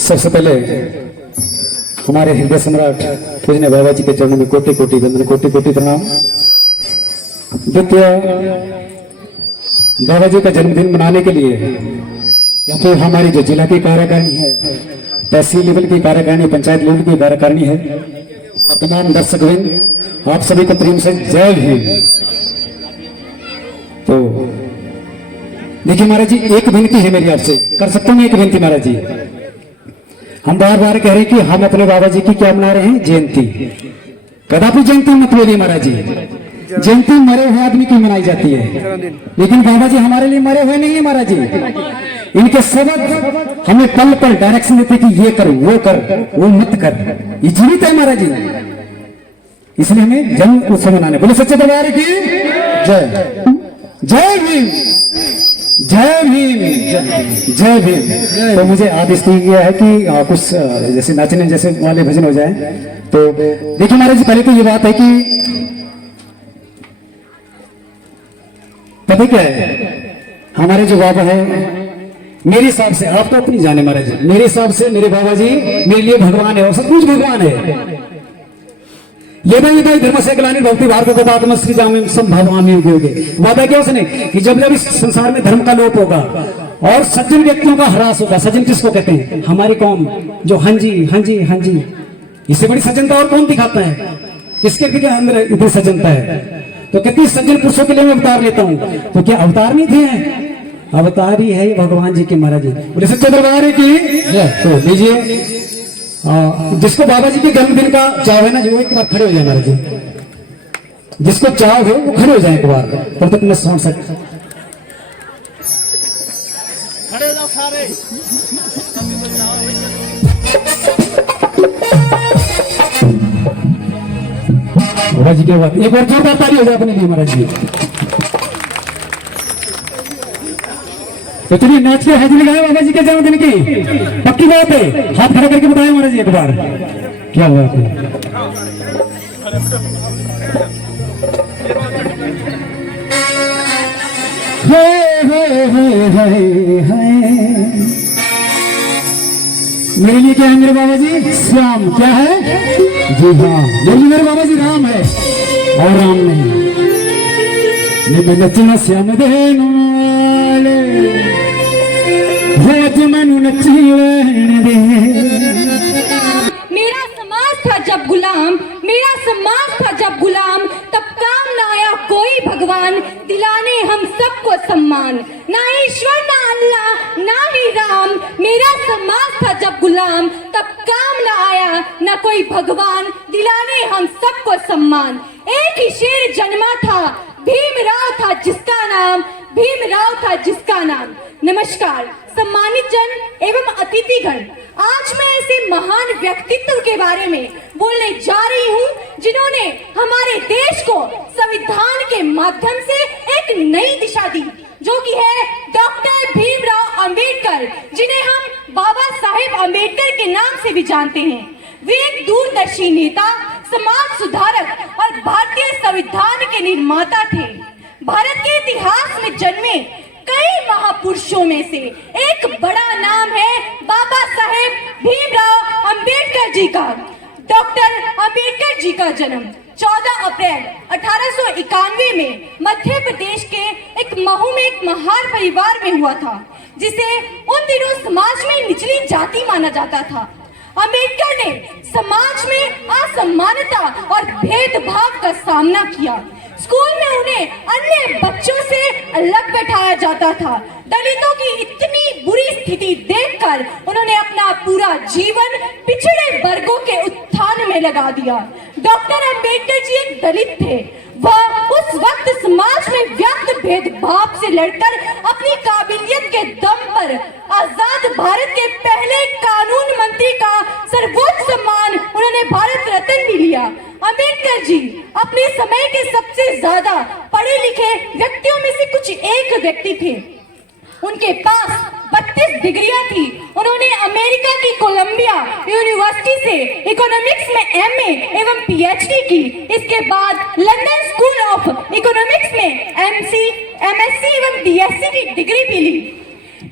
सबसे पहले हमारे हृदय सम्राट पूजनीय बाबा जी के चरणों में कोटि कोटि वंदन कोटि कोटि प्रणाम। द्वितीय बाबा जी का जन्मदिन मनाने के लिए या तो हमारी जो जिला की कार्यकारिणी है, तहसील लेवल की कार्यकारिणी, पंचायत लेवल की कार्यकारिणी है और तमाम दर्शकवृंद आप सभी को प्रेम से जय हिंद। तो देखिए महाराज जी, एक विनती है मेरी आपसे, कर सकता हूँ एक विनती महाराज जी। हम बार बार कह रहे हैं कि हम अपने बाबा जी की क्या मना रहे हैं, जयंती। कदापि जयंती मत बोलिए महाराज जी, जयंती मरे हुए आदमी की मनाई जाती है, लेकिन बाबा जी हमारे लिए मरे हुए नहीं है महाराज जी। इनके सबक हमें पल पल डायरेक्शन देते कि ये कर, वो मत कर, ये जीवित है महाराज जी। इसलिए हमें जन्म उत्सव मनाने, बोले सच्चे दरबार की जय। जय भीम, जय भीम, जय भीम। तो मुझे आदेश दिया गया है कि कुछ जैसे नाचने जैसे वाले भजन हो जाए। तो देखिए महाराज जी, पहले तो ये बात है कि पता क्या है, हमारे जो बाबा है, मेरे हिसाब से, आप तो अपनी जाने महाराज जी, मेरे हिसाब से मेरे बाबा जी मेरे लिए भगवान है और सब कुछ भगवान है। ये धर्म से ग्लानि भक्ति भारत तथात्म श्री जाम संभवामि युगे युगे। वादा क्या उसने कि जब जब इस संसार में धर्म का लोप होगा और सज्जन व्यक्तियों का ह्रास होगा। सज्जन किसको कहते हैं? हमारी कौम जो हंजी हंजी हंजी, इससे बड़ी सज्जनता और कौन दिखाता है? किसके अंदर इतनी सज्जनता है? तो कितने सज्जन पुरुषों के लिए मैं अवतार लेता हूँ, तो क्या अवतार नहीं थे? अवतार ही है भगवान जी के महाराज जी। बोले सच्चे दरबार की तो लीजिए, जिसको बाबा जी के जन्मदिन का चाव है ना, जो एक बार खड़े हो जाए महाराज जी, जिसको चाव है वो खड़े हो जाए एक बार, तब तक मैं सुन सकता। खड़े हो जाओ सारे। महाराज जी की बात एक बार जोरदार ताली हो जाए अपने लिए महाराज जी। तो चलिए नाच के हाजिरी लगाए बाबा जी के जन्मदिन की, पक्की बात है, हाथ खड़ा करके बताएं महाराज जी एक बार, क्या बात है। मेरे लिए क्या है मेरे बाबा जी? श्याम। क्या है? जी हाँ, मेरे लिए मेरे बाबा जी राम है, और राम नहीं मैं नचना श्याम देन वाले मनु नची दे। मेरा समाज था जब गुलाम, मेरा समाज था जब गुलाम, तब काम ना आया कोई भगवान, दिलाने हम सबको सम्मान। ना ईश्वर ना अल्लाह ना ही राम, मेरा समाज था जब गुलाम, तब काम ना आया ना कोई भगवान, दिलाने हम सबको सम्मान। एक ही शेर जन्मा था, भीमराव था जिसका नाम, भीमराव था जिसका नाम। नमस्कार सम्मानित जन एवं अतिथिगण, आज मैं ऐसे महान व्यक्तित्व के बारे में बोलने जा रही हूँ जिन्होंने हमारे देश को संविधान के माध्यम से एक नई दिशा दी, जो कि है डॉक्टर भीमराव अंबेडकर, जिन्हें हम बाबा साहेब अंबेडकर के नाम से भी जानते हैं। वे एक दूरदर्शी नेता, समाज सुधारक और भारतीय संविधान के निर्माता थे। भारत के इतिहास में जन्मे कई महापुरुषों में से एक बड़ा नाम है बाबा साहेब भीमराव अंबेडकर जी का। डॉक्टर अंबेडकर जी का जन्म 14 अप्रैल 1891 में मध्य प्रदेश के एक महू में एक महार परिवार में हुआ था, जिसे उन दिनों समाज में निचली जाति माना जाता था। अंबेडकर ने समाज में असमानता और भेदभाव का सामना किया। स्कूल में उन्हें अन्य बच्चों से अलग बैठाया जाता था। दलितों की इतनी बुरी स्थिति देखकर उन्होंने अपना पूरा जीवन पिछड़े वर्गों के उत्थान में लगा दिया। डॉक्टर अंबेडकर जी एक दलित थे। वह उस वक्त समाज में व्याप्त भेदभाव से लड़कर अपनी काबिलियत के दम पर आजाद भारत के पहले कानून मंत्री का सर्वोच्च सम्मान उन्होंने भारत रत्न भी लिया। अंबेडकर जी अपने समय के सबसे ज्यादा पढ़े लिखे व्यक्तियों में से कुछ एक व्यक्ति थे। उनके पास 32 डिग्रियां थी। उन्होंने अमेरिका की कोलंबिया यूनिवर्सिटी से इकोनॉमिक्स में एमए एवं पीएचडी की। इसके बाद लंदन स्कूल ऑफ इकोनॉमिक्स में एमसी, एमएससी एवं डीएससी की डिग्री भी ली।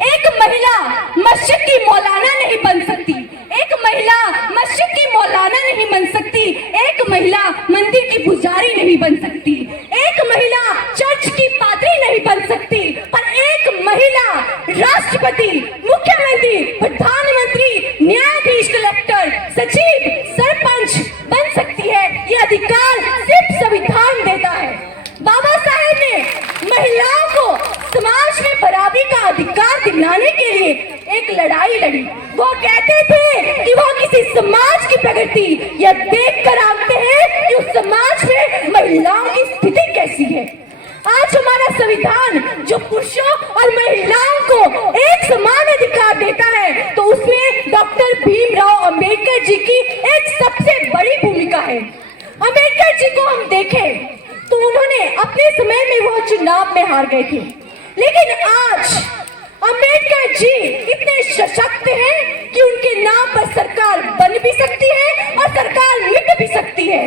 एक महिला मस्जिद की मौलाना नहीं बन सकती, एक महिला मस्जिद की मौलाना नहीं बन सकती, एक महिला मंदिर की पुजारी नहीं बन सकती, एक महिला चर्च की पादरी नहीं बन सकती, पर एक महिला राष्ट्रपति, मुख्यमंत्री, प्रधानमंत्री, न्यायाधीश, कलेक्टर, सचिव, सरपंच बन सकती है। ये अधिकार सिर्फ संविधान देता है। बाबा साहेब ने महिलाओं को समाज में बराबरी का अधिकार दिलाने के लिए एक लड़ाई लड़ी। वो कहते थे कि वो किसी समाज की प्रगति यह देखकर आते हैं कि उस समाज में महिलाओं की स्थिति कैसी है। आज हमारा संविधान जो पुरुषों और महिलाओं को एक समान अधिकार देता है, तो उसमें डॉक्टर भीमराव अंबेडकर जी की एक सबसे बड़ी भूमिका है। अंबेडकर जी को हम देखें तो उन्होंने अपने समय में वो चुनाव में हार गए थे, लेकिन आज अंबेडकर जी इतने सशक्त हैं कि उनके नाम पर सरकार बन भी सकती है और सरकार मिट भी सकती है।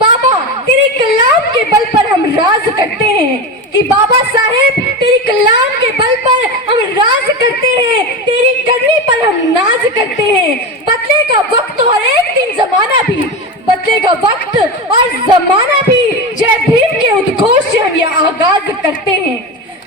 बाबा तेरी कलाम के बल पर हम राज करते हैं कि बाबा साहेब तेरी कलाम के बल पर हम राज करते हैं, तेरी करनी पर हम नाज करते हैं। बदलेगा वक्त और एक दिन जमाना भी, बदलेगा वक्त और जमाना भी, जय भीम के उद्घोष से हम यह आगाज करते हैं।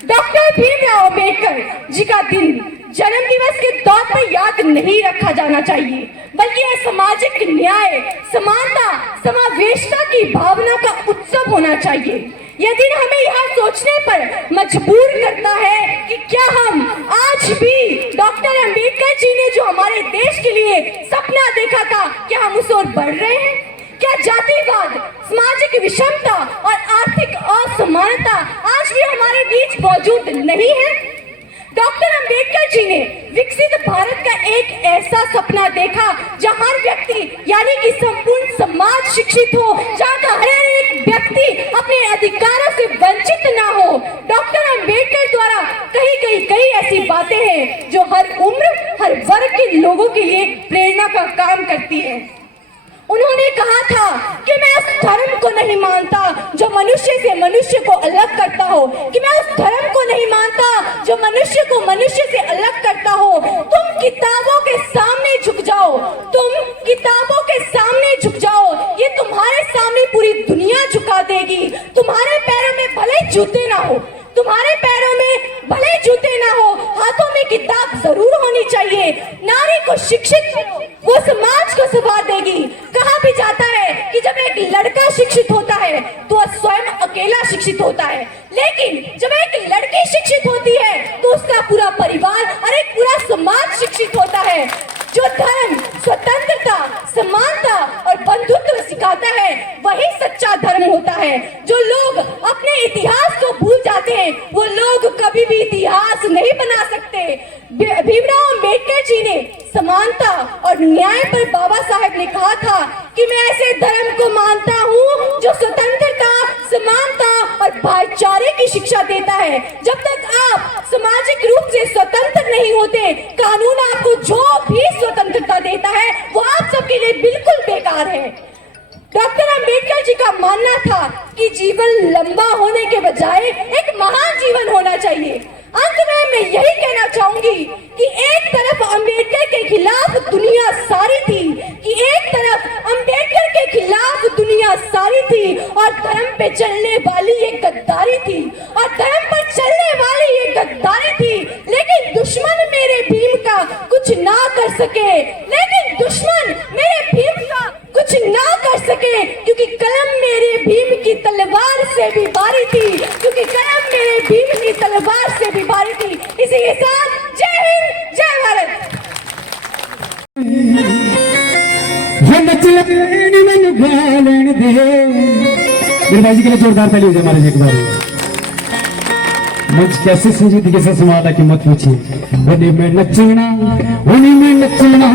डॉक्टर भीमराव अंबेडकर जी का दिन जन्म दिवस के तौर पर याद नहीं रखा जाना चाहिए, बल्कि यह सामाजिक न्याय, समानता, समावेशिता की भावना का उत्सव होना चाहिए। यह दिन हमें यह सोचने पर मजबूर करता है कि क्या हम आज भी डॉक्टर अंबेडकर जी ने जो हमारे देश के लिए सपना देखा था, क्या हम उस ओर बढ़ रहे हैं? क्या जातिवाद, सामाजिक विषमता और आर्थिक असमानता आज भी हमारे बीच मौजूद नहीं है? डॉक्टर अंबेडकर जी ने विकसित भारत का एक ऐसा सपना देखा जहां हर व्यक्ति यानी कि संपूर्ण समाज शिक्षित हो, जहां का हर एक व्यक्ति अपने अधिकारों से वंचित ना हो। डॉक्टर अंबेडकर द्वारा कई ऐसी बातें हैं जो हर उम्र, हर वर्ग के लोगों के लिए प्रेरणा का काम करती है। उन्होंने कहा था कि मैं उस धर्म को नहीं मानता जो मनुष्य से मनुष्य को अलग करता हो, कि मैं उस धर्म को नहीं मानता जो मनुष्य को मनुष्य से अलग करता हो। तुम किताबों के सामने झुक जाओ, तुम किताबों के सामने झुक जाओ, ये तुम्हारे सामने पूरी दुनिया झुका देगी। तुम्हारे पैरों में भले जूते ना हो, तुम्हारे पैरों में भले जूते ना हो, हाथों में किताब जरूर होनी चाहिए। नारी को शिक्षित करो, वो समाज को संवार देगी। कहा भी जाता है कि जब एक लड़का शिक्षित होता है तो वह स्वयं अकेला शिक्षित होता है, लेकिन जब एक लड़की शिक्षित होती है तो उसका पूरा परिवार और एक पूरा समाज शिक्षित होता है। जो धर्म स्वतंत्रता, समानता और बंधुत्व सिखाता है वही सच्चा धर्म होता है। जो लोग अपने इतिहास को भूल जाते हैं वो लोग कभी भी इतिहास नहीं बना सकते। भीमराव अंबेडकर जी ने समानता और न्याय पर बाबा साहेब ने कहा था कि मैं ऐसे धर्म को मानता हूँ जो स्वतंत्रता, समानता और भाईचारे की शिक्षा देता है। जब तक आप सामाजिक रूप से स्वतंत्र नहीं होते, कानून आपको जो भी स्वतंत्रता देता है वो आप सबके लिए बिल्कुल बेकार है। डॉक्टर अंबेडकर जी का मानना था कि जीवन लंबा होने के बजाय एक महान जीवन होना चाहिए। अंत में मैं यही कहना चाहूंगी कि एक तरफ अंबेडकर के खिलाफ दुनिया सारी थी, कि एक तरफ अंबेडकर के खिलाफ दुनिया सारी थी और धर्म पे चलने वाली ये गद्दारी थी, और धर्म पर चलने वाली ये गद्दारी थी। लेकिन दुश्मन मेरे भीम का कुछ ना कर सके, लेकिन दुश्मन मेरे भीम का कुछ ना कर सके, क्योंकि कलम मेरे भीम की तलवार से भी भारी थी, क्योंकि कलम मेरे भीम की तलवार से भी भारी थी। इसी के साथ जय हिंद, जय भारत। मेरे भाई जी के लिए जोरदार ताली हो जाए हमारे एक बार। मुझ कैसे संजीदगी के साथ संभाला कि मत पूछिए। होली में नचना, होली में नचना,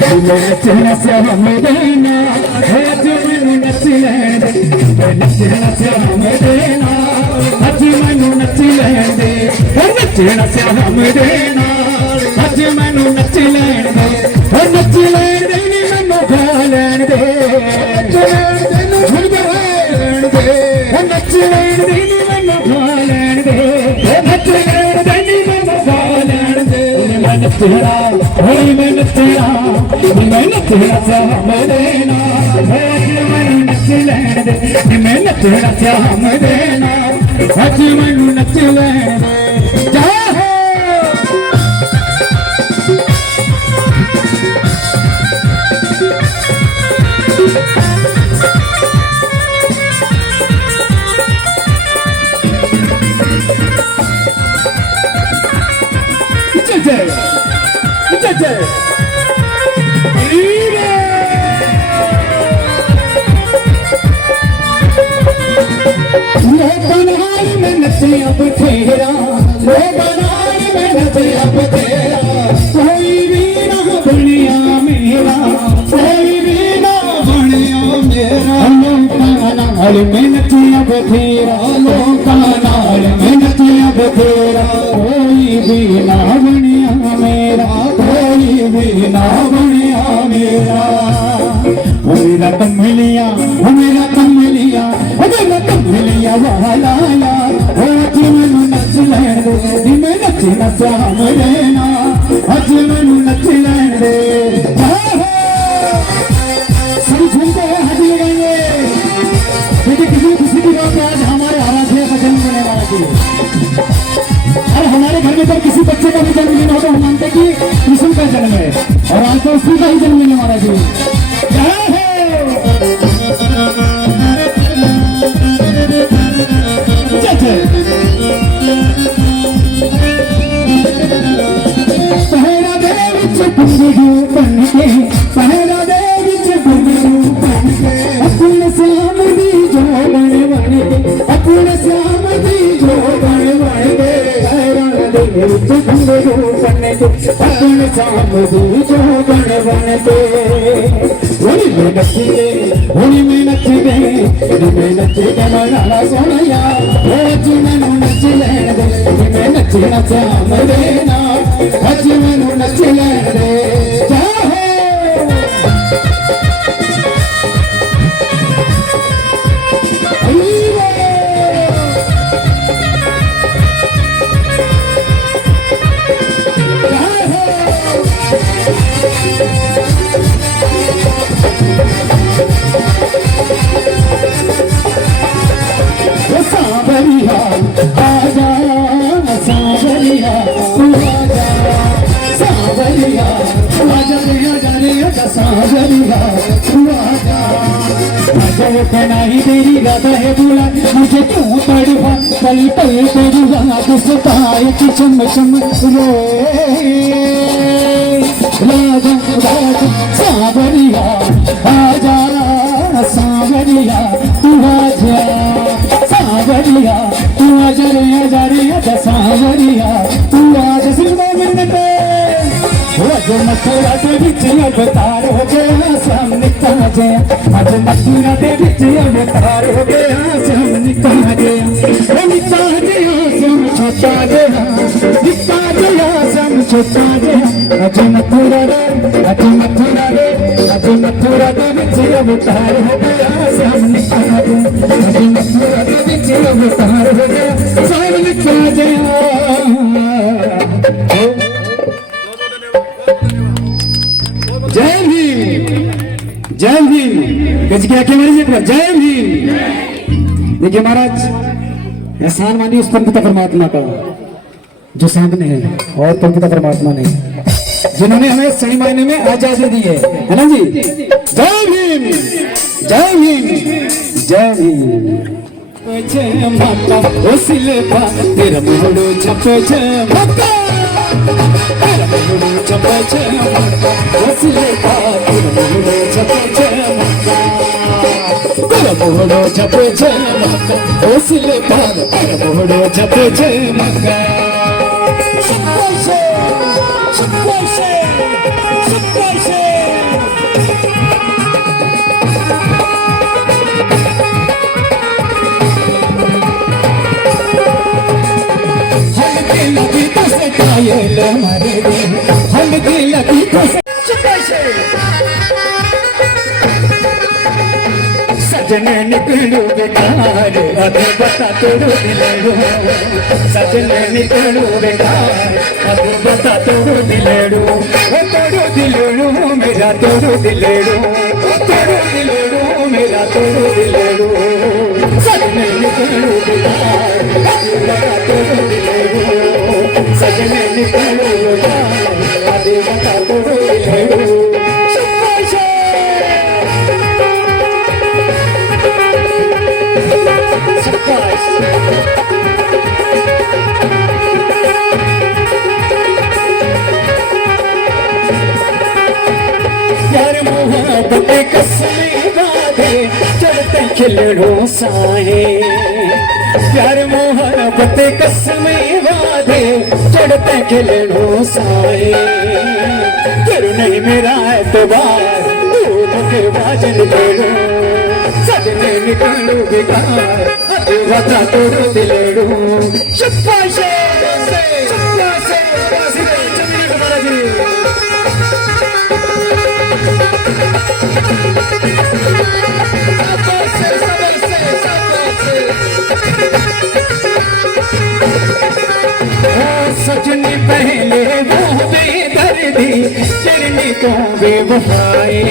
होली में नचना से हमें देना, आज मैनू नच लैन दे, नचना से हमें देना, आज मैनू नच लैन दे, नचना से हमें देना, आज मैनू नच लैन दे, नच लैन दे नी मैनू गा लैन दे, नच लैन दे नच लैन दे नी मैनू गा लैन दे, नच लैन दे नी मैनू गा लैन दे। मैं नचना, होली में नचना, मैं नचना से हमें देना, आज मैनू नच लैन दे, मैं नचना से हमें देना, आज मैनू नच लैन दे। जय हो। अब तेरा वो बनाए मैं नचिया तेरा, कोई भी ना बनिया मेरा, कोई भी ना बनिया मेरा। लोका नाल मैं नचिया तेरा, लोका नाल मैं नचिया तेरा, कोई भी ना बनिया मेरा, कोई भी ना बनिया मेरा। मेरा कमलिया, मेरा कमलिया, मेरा कमलिया वाला यार, आज मैनू नच लैन दे, मैं नचना से हमें देना, आज मैनू नच लैन दे। सभी झूमते हैं, हाथी लगाएंगे, क्योंकि किसी की बात आज हमारे आराध्य का जन्म होने वाला थी। और हमारे घर में जब किसी बच्चे का भी जन्मदिन हो तो हम मानते कि कृष्ण का जन्म है। और आपको उसी का ही जन्म लेने वाला जी। जय हो जय जय। पहरा दे विच घुंघरू बन के, पहरा दे विच घुंघरू बन के, अपने श्याम दी जो बन बन के, अपने श्याम दी जो बन बन के, पहरा दे विच घुंघरू बन के, अपने श्याम दी जो बन बन के। होली में नचीले, होली में नचीले, होली में नचीले मनाला सोनिया, आज मैनू नच लैण दे, होली में नचना श्याम दे ना, आज मैनू नच लैण दे। जय हो सांवरिया आजा, सांवरिया तू आजा, सांवरिया आजा रे आजा सांवरिया तू आजा। आजा कनाई तेरी रात है बुला, मुझे क्यों तड़पा पल पल तेरी याद सताए कि चम चम रोए। राजा राजा सांवरिया आजा, सांवरिया तू आजा, सांवरिया तू आजा रे आजा सांवरिया तू आजा। सिंगो मिन्नते आज मथुरा दे विच अवतार हो गया श्याम निकल गया, आज मथुरा दे विच अवतार हो गया श्याम निकल गया। ओ निकल गया श्याम छोटा गया, निकल गया श्याम छोटा गया, आज मथुरा रे, आज मथुरा रे, आज मथुरा दे विच अवतार हो गया श्याम निकल गया, आज मथुरा दे विच अवतार हो गया श्याम निकल गया। जय भीम, जय भीम। गज के आके मेरी जय भीम। देखिए महाराज, एहसान मानिए उस परम पिता परमात्मा का जो सामने है, और परम पिता परमात्मा ने जिन्होंने हमें सही मायने में आजादी दी है ना जी। जय भीम, जय भीम, जय भीम। जय माता ओ सिलेबा तेरा मोहड़ो छप जय माता, तेरा मोहड़ो छप जय माता ओ सिलेबा तेरा मोहड़ो छप जय माता, तेरा मोहड़ो छप जय माता ओ सिलेबा तेरा मोहड़ो छप जय माता। सजने निकलू बेकार अभी बता तोड़ो दिलेड़ो, सजने निकलू बेकार अभी बता तोड़ो दिलेड़ो, तोड़ो दिलेड़ो मेरा तोड़ो दिलेड़ो, तोड़ो दिलेड़ो मेरा तोड़ो दिलेड़ो। सजने निकलू बेकार अभी बता तोड़ो दिलेड़ो, सजने निकलू बेकार अभी बता तोड़ो दिलेड़ो। कसमें वादे चढ़ते खिलड़ों साए, प्यार मोहब्बत कसमें वादे चढ़ते खिलड़ों साए। फिर नहीं मेरा एतबार के बाजन बेड़ो, सजने निकालो बेकार बता तोड़ो दिलेड़ो। शाबाश सजनी पहले वो बेदर्दी चरनी तो बेवफाए,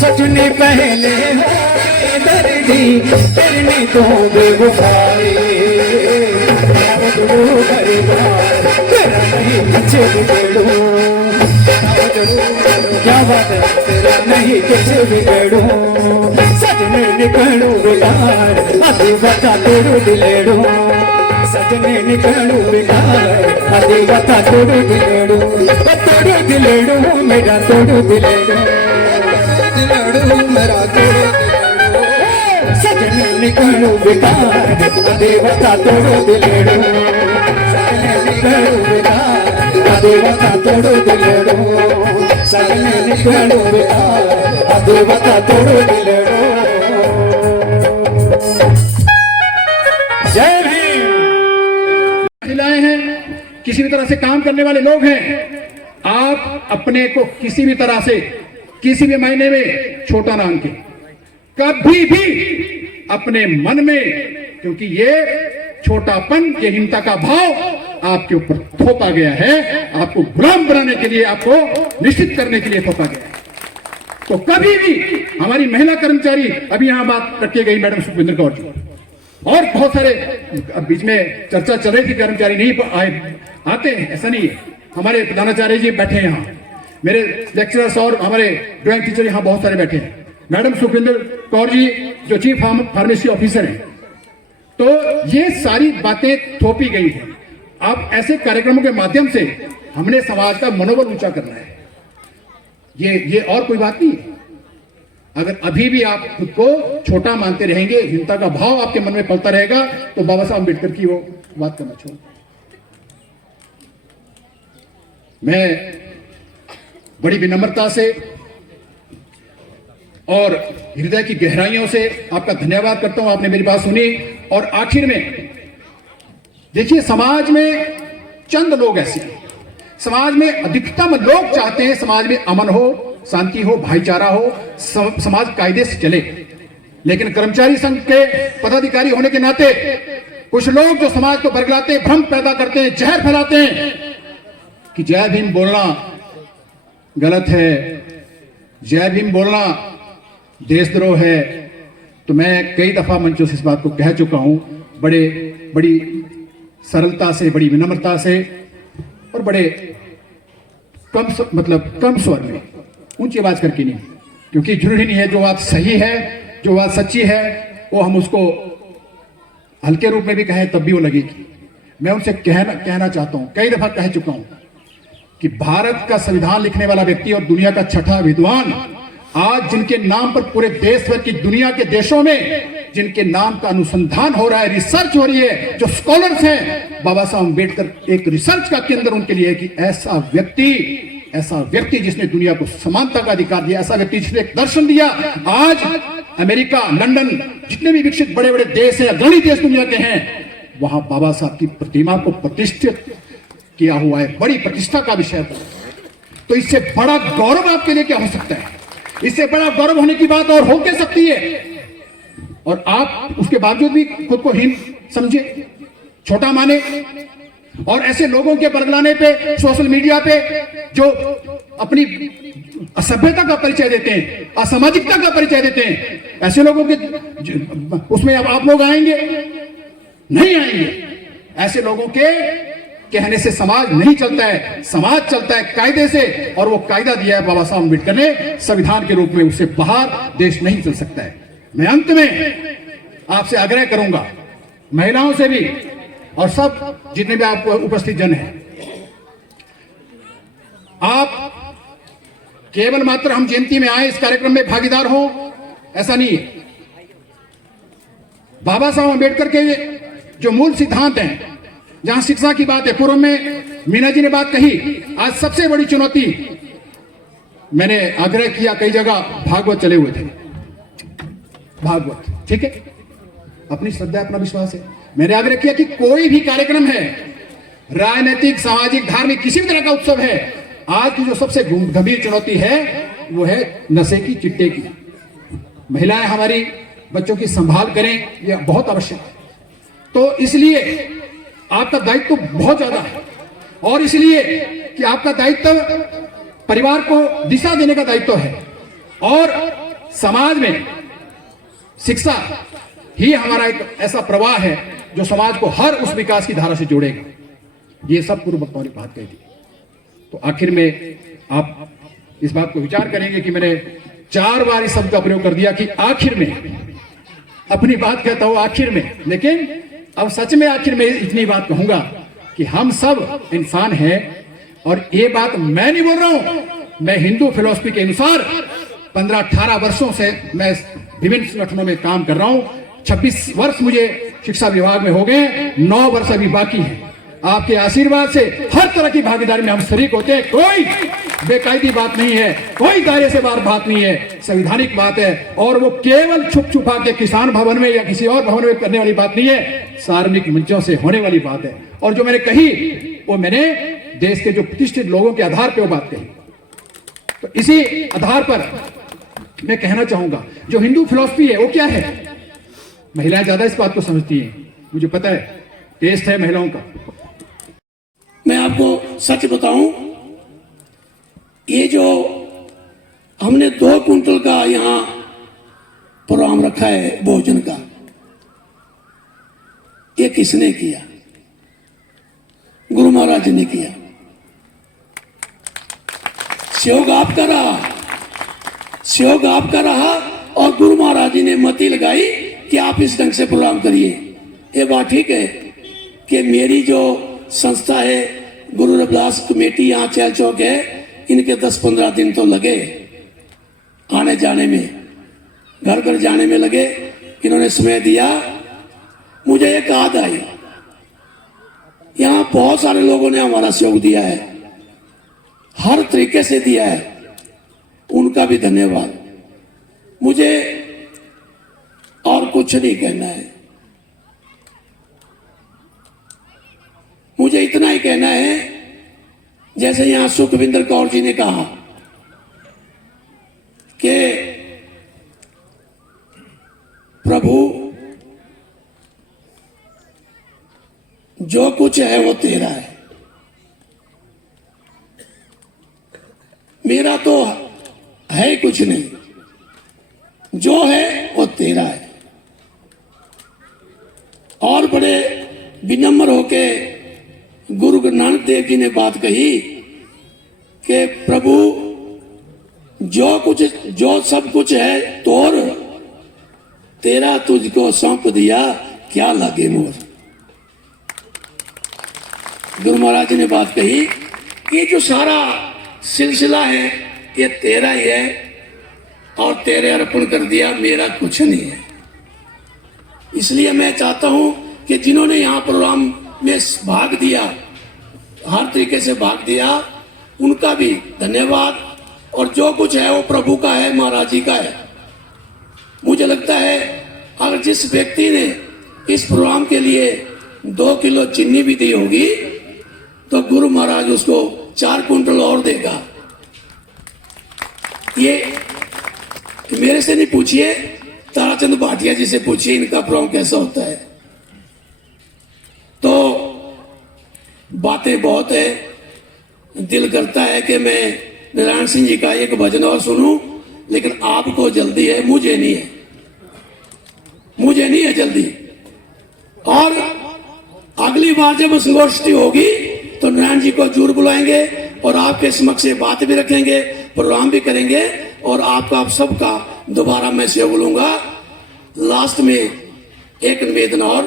सजनी पहले वो बेदर्दी चरनी तो बेवफाए। तेरा नहीं पीछे बेड़ो क्या बात है, तेरा नहीं कुछ बिगड़ू, सजने निकलू बिगाड़, अभी बता तोड़ू दिलेड़ू, सजने निकलू बिगाड़, अभी बता तोड़ू दिलेड़ू, तोड़ू दिलेड़ू मेरा तोड़ू दिलेड़ू, दिलेड़ू मेरा तोड़ू दिलेड़ू, सजने निकलू बिगाड़, अभी बता तोड़ू दिलेड़ू, सजने निकलू बिगाड़, अभी बता तोड़ू दिलेड़ू, सजने निकलू बिगाड़, अभी बता तोड़ू दिलेड़ू। जय भीम। महिलाएं हैं, किसी भी तरह से काम करने वाले लोग हैं, आप अपने को किसी भी तरह से किसी भी महीने में छोटा ना आंके, कभी भी अपने मन में, क्योंकि ये छोटापन, ये हीनता का भाव आपके ऊपर थोपा गया है, आपको गुलाम बनाने के लिए, आपको निश्चित करने के लिए थोपा गया है। तो कभी भी हमारी महिला कर्मचारी, अभी यहां बात रखी गई मैडम सुखविंदर कौर जी, और बहुत सारे बीच में चर्चा चल रही थी, कर्मचारी नहीं आते हैं, ऐसा नहीं है। हमारे प्रधानाचार्य जी बैठे हैं यहाँ, मेरे लेक्चरर्स और हमारे ड्राइंग टीचर यहाँ बहुत सारे बैठे हैं, मैडम सुखविंदर कौर जी जो चीफ फार्मेसी ऑफिसर हैं। तो ये सारी बातें थोपी गई हैं। अब ऐसे कार्यक्रमों के माध्यम से हमने समाज का मनोबल ऊंचा करना है, ये और कोई बात नहीं है। अगर अभी भी आप खुद को छोटा मानते रहेंगे, हिंसा का भाव आपके मन में पलता रहेगा, तो बाबा साहब अम्बेडकर की वो बात करना छोड़। मैं बड़ी विनम्रता से और हृदय की गहराइयों से आपका धन्यवाद करता हूं, आपने मेरी बात सुनी। और आखिर में देखिए, समाज में चंद लोग ऐसे हैं, समाज में अधिकतम लोग चाहते हैं समाज में अमन हो, शांति हो, भाईचारा हो, समाज कायदे से चले। लेकिन कर्मचारी संघ के पदाधिकारी होने के नाते कुछ लोग जो समाज को बरगलाते हैं, भ्रम पैदा करते हैं, जहर फैलाते हैं कि जय भीम बोलना गलत है, जय भीम बोलना देशद्रोह है। तो मैं कई दफा मंचों से इस बात को कह चुका हूं, बड़ी सरलता से, बड़ी विनम्रता से और बड़े कम स्वर में, ऊंची आवाज करके नहीं, क्योंकि जरूरी नहीं है जो बात सही है, जो बात सच्ची है, वो हम उसको हल्के रूप में भी कहें तब भी वो लगेगी। मैं उनसे कहना चाहता हूं, कई दफा कह चुका हूं कि भारत का संविधान लिखने वाला व्यक्ति और दुनिया का छठा विद्वान, आज जिनके नाम पर पूरे देश भर की दुनिया के देशों में जिनके नाम का अनुसंधान हो रहा है, रिसर्च हो रही है, जो स्कॉलर्स हैं, बाबा साहब अम्बेडकर एक रिसर्च का केंद्र उनके लिए है कि ऐसा व्यक्ति जिसने दुनिया को समानता का अधिकार दिया, ऐसा व्यक्ति जिसने एक दर्शन दिया। आज अमेरिका, लंदन, जितने भी विकसित बड़े बड़े देश हैं, अग्रणी देश दुनिया के हैं, वहां बाबा साहब की प्रतिमा को प्रतिष्ठित किया हुआ है, बड़ी प्रतिष्ठा का विषय था। तो इससे बड़ा गौरव आपके लिए क्या हो सकता है? इससे बड़ा गौरव होने की बात और हो क्या सकती है? और आप उसके बावजूद भी खुद को हीन समझे, छोटा माने, और ऐसे लोगों के बरगलाने पे सोशल मीडिया पे जो अपनी असभ्यता का परिचय देते हैं, असामाजिकता का परिचय देते हैं, ऐसे लोगों के उसमें अब आप लोग आएंगे? नहीं आएंगे। ऐसे लोगों के कहने से समाज नहीं चलता है, समाज चलता है कायदे से, और वो कायदा दिया है बाबा साहब अम्बेडकर ने संविधान के रूप में, उससे बाहर देश नहीं चल सकता है। मैं अंत में आपसे आग्रह करूंगा, महिलाओं से भी और सब जितने भी आप उपस्थित जन हैं, आप केवल मात्र हम जयंती में आए, इस कार्यक्रम में भागीदार हो, ऐसा नहीं है। बाबा साहब अम्बेडकर के जो मूल सिद्धांत हैं, जहां शिक्षा की बात है, पूर्व में मीना जी ने बात कही, आज सबसे बड़ी चुनौती, मैंने आग्रह किया कई जगह, भागवत चले हुए थे, भागवत, ठीक है, अपनी श्रद्धा, अपना विश्वास है। मैंने आग्रह किया कि कोई भी कार्यक्रम है, राजनीतिक, सामाजिक, धार्मिक, किसी भी तरह का उत्सव है, आज की जो सबसे गंभीर चुनौती है वो है नशे की, चिट्टे की। महिलाएं हमारी बच्चों की संभाल करें, यह बहुत आवश्यक है। तो इसलिए आपका दायित्व तो बहुत ज्यादा है, और इसलिए कि आपका दायित्व परिवार को दिशा देने का दायित्व है, और समाज में शिक्षा ही हमारा एक ऐसा प्रवाह है जो समाज को हर उस विकास की धारा से जोड़ेगा। ये सब पूर्व वक्ताओं ने बात कही थी। तो आखिर में आप इस बात को विचार करेंगे कि मैंने 4 बार इस शब्द का प्रयोग कर दिया कि आखिर में, अपनी बात कहता हूं आखिर में, लेकिन अब सच में आखिर में इतनी बात कहूंगा कि हम सब इंसान हैं। और ये बात मैं नहीं बोल रहा हूं, मैं हिंदू फिलॉसफी के अनुसार 15-18 वर्षों से मैं विभिन्न संगठनों में काम कर रहा हूं। 26 वर्ष मुझे शिक्षा विभाग में हो गए, 9 वर्ष अभी बाकी है। आपके आशीर्वाद से हर तरह की भागीदारी में हम शरीक होते हैं। कोई बेकायदी बात नहीं है, कोई दायरे से बाहर बात नहीं है, संवैधानिक बात है। और वो केवल छुप छुपा के किसान भवन में या किसी और भवन में करने वाली बात नहीं है, सार्वजनिक मंचों से होने वाली बात है। और जो मैंने कही वो मैंने देश के जो प्रतिष्ठित लोगों के आधार पर वो बात कही। तो इसी आधार पर मैं कहना चाहूंगा जो हिंदू फिलॉसफी है वो क्या है। महिलाएं ज्यादा इस बात को समझती हैं, मुझे पता है, टेस्ट है महिलाओं का। मैं आपको सच बताऊं, ये जो हमने 2 कुंटल का यहां प्रोग्राम रखा है भोजन का, ये किसने किया? गुरु महाराज ने किया। सहयोग आपका रहा, सहयोग आपका रहा और गुरु महाराज जी ने मति लगाई कि आप इस ढंग से प्रोग्राम करिए। ये बात ठीक है कि मेरी जो संस्था है गुरु रविदास कमेटी यहाँ चैल चौक है, इनके 10-15 दिन तो लगे आने जाने में, घर घर जाने में लगे। इन्होंने समय दिया, मुझे एक याद आई, यहाँ बहुत सारे लोगों ने हमारा सहयोग दिया है, हर तरीके से दिया है, उनका भी धन्यवाद। मुझे और कुछ नहीं कहना है, मुझे इतना ही कहना है, जैसे यहां सुखविंदर कौर जी ने कहा कि प्रभु जो कुछ है वो तेरा है, मेरा तो है कुछ नहीं, जो है वो तेरा है। और बड़े विनम्र होके गुरु नानक देव जी ने बात कही कि प्रभु जो सब कुछ है तोर, तेरा तुझको सौंप दिया, क्या लगे मोर। गुरु महाराज जी ने बात कही कि जो सारा सिलसिला है ये तेरा ही है और तेरे अर्पण कर दिया, मेरा कुछ नहीं है। इसलिए मैं चाहता हूं कि जिन्होंने यहाँ प्रोग्राम में भाग दिया, हर तरीके से भाग दिया, उनका भी धन्यवाद। और जो कुछ है वो प्रभु का है, महाराज जी का है। मुझे लगता है अगर जिस व्यक्ति ने इस प्रोग्राम के लिए 2 किलो चीनी भी दी होगी तो गुरु महाराज उसको 4 कुंटल और देगा। ये मेरे से नहीं पूछिए, ताराचंद भाटिया जी से पूछिए इनका प्रोग्राम कैसा होता है। तो बातें बहुत है, दिल करता है कि मैं नारायण सिंह जी का एक भजन और सुनूं, लेकिन आपको जल्दी है, मुझे नहीं है, मुझे नहीं है जल्दी। और अगली बार जब संगोष्ठी होगी तो नारायण जी को जरूर बुलाएंगे और आपके समक्ष से बात भी रखेंगे, प्रोग्राम भी करेंगे और आपका आप सबका दोबारा मैं से बोलूंगा। लास्ट में एक निवेदन और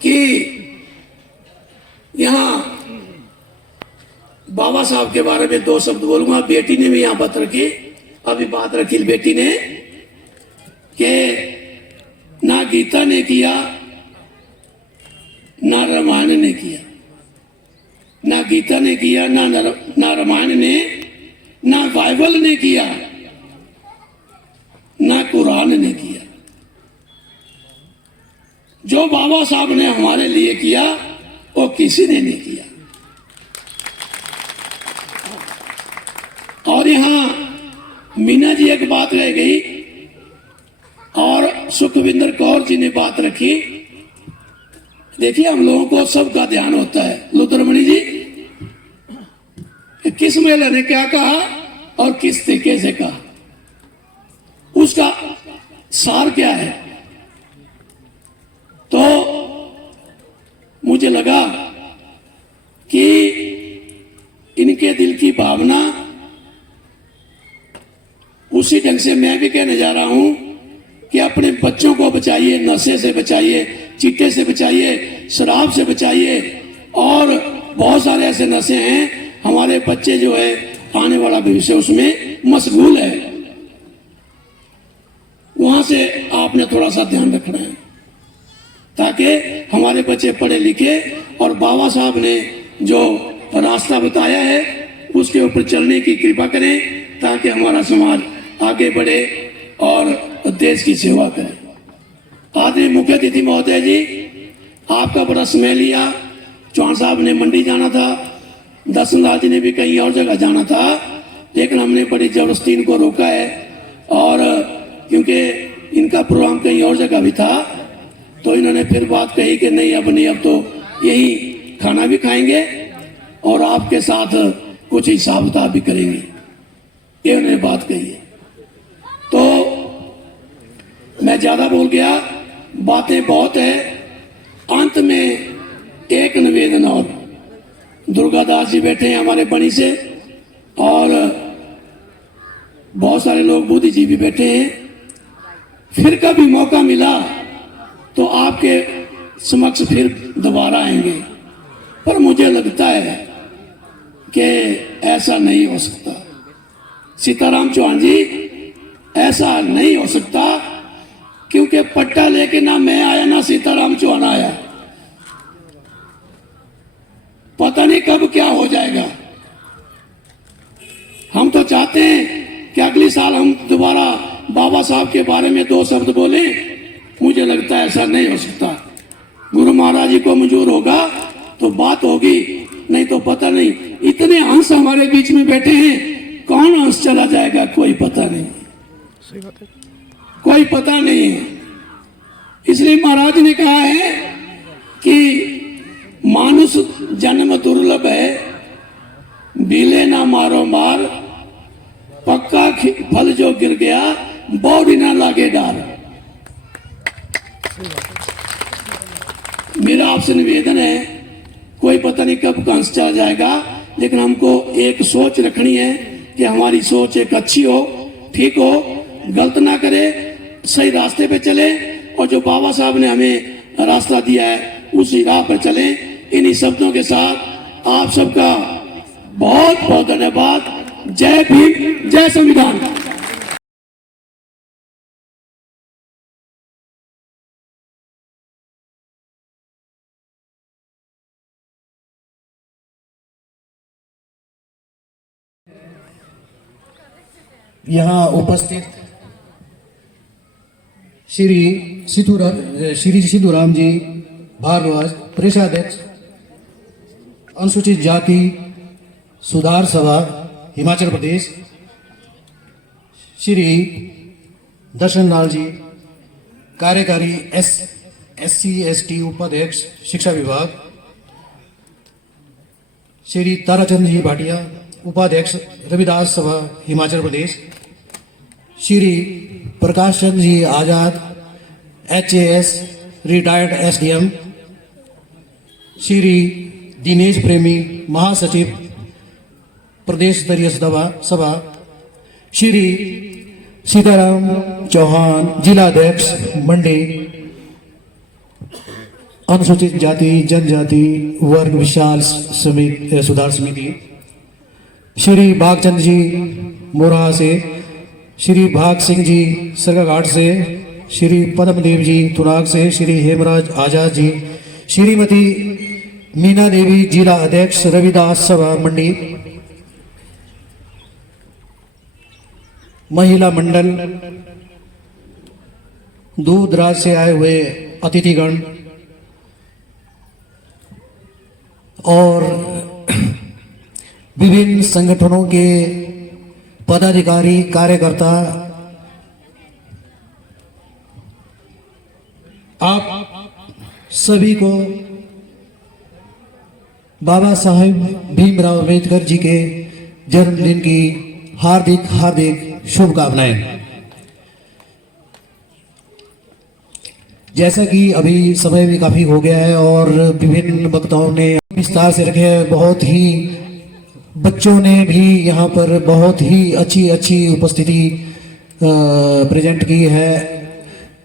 कि यहाँ बाबा साहब के बारे में 2 शब्द बोलूंगा। बेटी ने भी यहाँ बात रखी, अभी बात रखी बेटी ने कि ना गीता ने किया, ना रामायण ने किया, ना गीता ने किया, ना रामायण ने, ना बाइबल ने किया, ना कुरान ने किया। जो बाबा साहब ने हमारे लिए किया वो किसी ने नहीं किया। और यहां मीना जी एक बात रह गई और सुखविंदर कौर जी ने बात रखी। देखिए हम लोगों को सबका ध्यान होता है, लुतरमणि जी किस महिला ने क्या कहा और किस तरीके से कहा, उसका सार क्या है। तो मुझे लगा कि इनके दिल की भावना उसी ढंग से मैं भी कहने जा रहा हूं कि अपने बच्चों को बचाइए, नशे से बचाइए, चिट्टे से बचाइए, शराब से बचाइए, और बहुत सारे ऐसे नशे हैं हमारे बच्चे जो है आने वाला भविष्य उसमें मशगूल है। वहां से आपने थोड़ा सा ध्यान रखना है ताकि हमारे बच्चे पढ़े लिखे और बाबा साहब ने जो रास्ता बताया है उसके ऊपर चलने की कृपा करें ताकि हमारा समाज आगे बढ़े और देश की सेवा करे। आदरणीय मुख्य अतिथि महोदय जी, आपका बड़ा समय लिया। चौहान साहब ने मंडी जाना था, दर्शन लाल जी ने भी कहीं और जगह जाना था, लेकिन हमने बड़ी जबरदस्ती इनको रोका है। और क्योंकि इनका प्रोग्राम कहीं और जगह भी था तो इन्होंने फिर बात कही कि नहीं अब नहीं, अब तो यही खाना भी खाएंगे और आपके साथ कुछ हिसाब किताब भी करेंगे, ये उन्होंने बात कही है। तो मैं ज्यादा बोल गया, बातें बहुत है। अंत में एक निवेदन और, दुर्गादास जी बैठे हैं हमारे बणी से और बहुत सारे लोग बुद्धिजीवी बैठे हैं। फिर कभी मौका मिला तो आपके समक्ष फिर दोबारा आएंगे, पर मुझे लगता है कि ऐसा नहीं हो सकता। सीताराम चौहान जी, ऐसा नहीं हो सकता क्योंकि पट्टा लेके ना मैं आया ना सीताराम चौहान आया। पता नहीं कब क्या हो जाएगा। हम तो चाहते हैं कि अगले साल हम दोबारा बाबा साहब के बारे में 2 शब्द बोले। मुझे लगता है ऐसा नहीं हो सकता। गुरु महाराज जी को मंजूर होगा तो बात होगी, नहीं तो पता नहीं। इतने हंस हमारे बीच में बैठे हैं, कौन हंस चला जाएगा कोई पता नहीं, कोई पता नहीं है। इसलिए महाराज ने कहा है कि मानुष जन्म दुर्लभ है, बीले ना मारो मार, पक्का फल जो गिर गया बौड़ी ना लागे डार। मेरा आपसे निवेदन है, कोई पता नहीं कब कंस चला जाएगा, लेकिन हमको एक सोच रखनी है कि हमारी सोच एक अच्छी हो, ठीक हो, गलत ना करे, सही रास्ते पे चले और जो बाबा साहब ने हमें रास्ता दिया है उसी राह पर चले। इन्हीं शब्दों के साथ आप सबका बहुत बहुत धन्यवाद। जय भीम, जय संविधान। यहाँ उपस्थित श्री सिद्धूराम जी भारद्वाज, प्रदेशाध्यक्ष अनुसूचित जाति सुधार सभा हिमाचल प्रदेश, श्री दर्शन लाल जी, कार्यकारी SC/ST उपाध्यक्ष शिक्षा विभाग, श्री ताराचंद जी भाटिया, उपाध्यक्ष रविदास सभा हिमाचल प्रदेश, श्री प्रकाश चंद जी आजाद, HAS retired SDM, Shri Dinesh प्रेमी, महासचिव प्रदेश स्तरीय सभा, श्री सीताराम चौहान, जिलाध्यक्ष मंडी अनुसूचित जाति जनजाति वर्ग विशाल सुधार समिति, श्री भागचंद जी मोरहा से, श्री भाग सिंह जी सरकाघाट से, श्री पद्मदेव जी तुराग से, श्री हेमराज आजाद जी, श्रीमती मीना देवी जिला अध्यक्ष रविदास सभा मंडी, महिला मंडल, दूर दराज से आए हुए अतिथिगण और विभिन्न संगठनों के पदाधिकारी कार्यकर्ता, आप सभी को बाबा साहेब भीमराव अम्बेडकर जी के जन्मदिन की हार्दिक हार्दिक शुभकामनाएं। जैसा कि अभी समय भी काफी हो गया है और विभिन्न वक्ताओं ने विस्तार से रखे हैं, बहुत ही बच्चों ने भी यहाँ पर बहुत ही अच्छी उपस्थिति प्रेजेंट की है,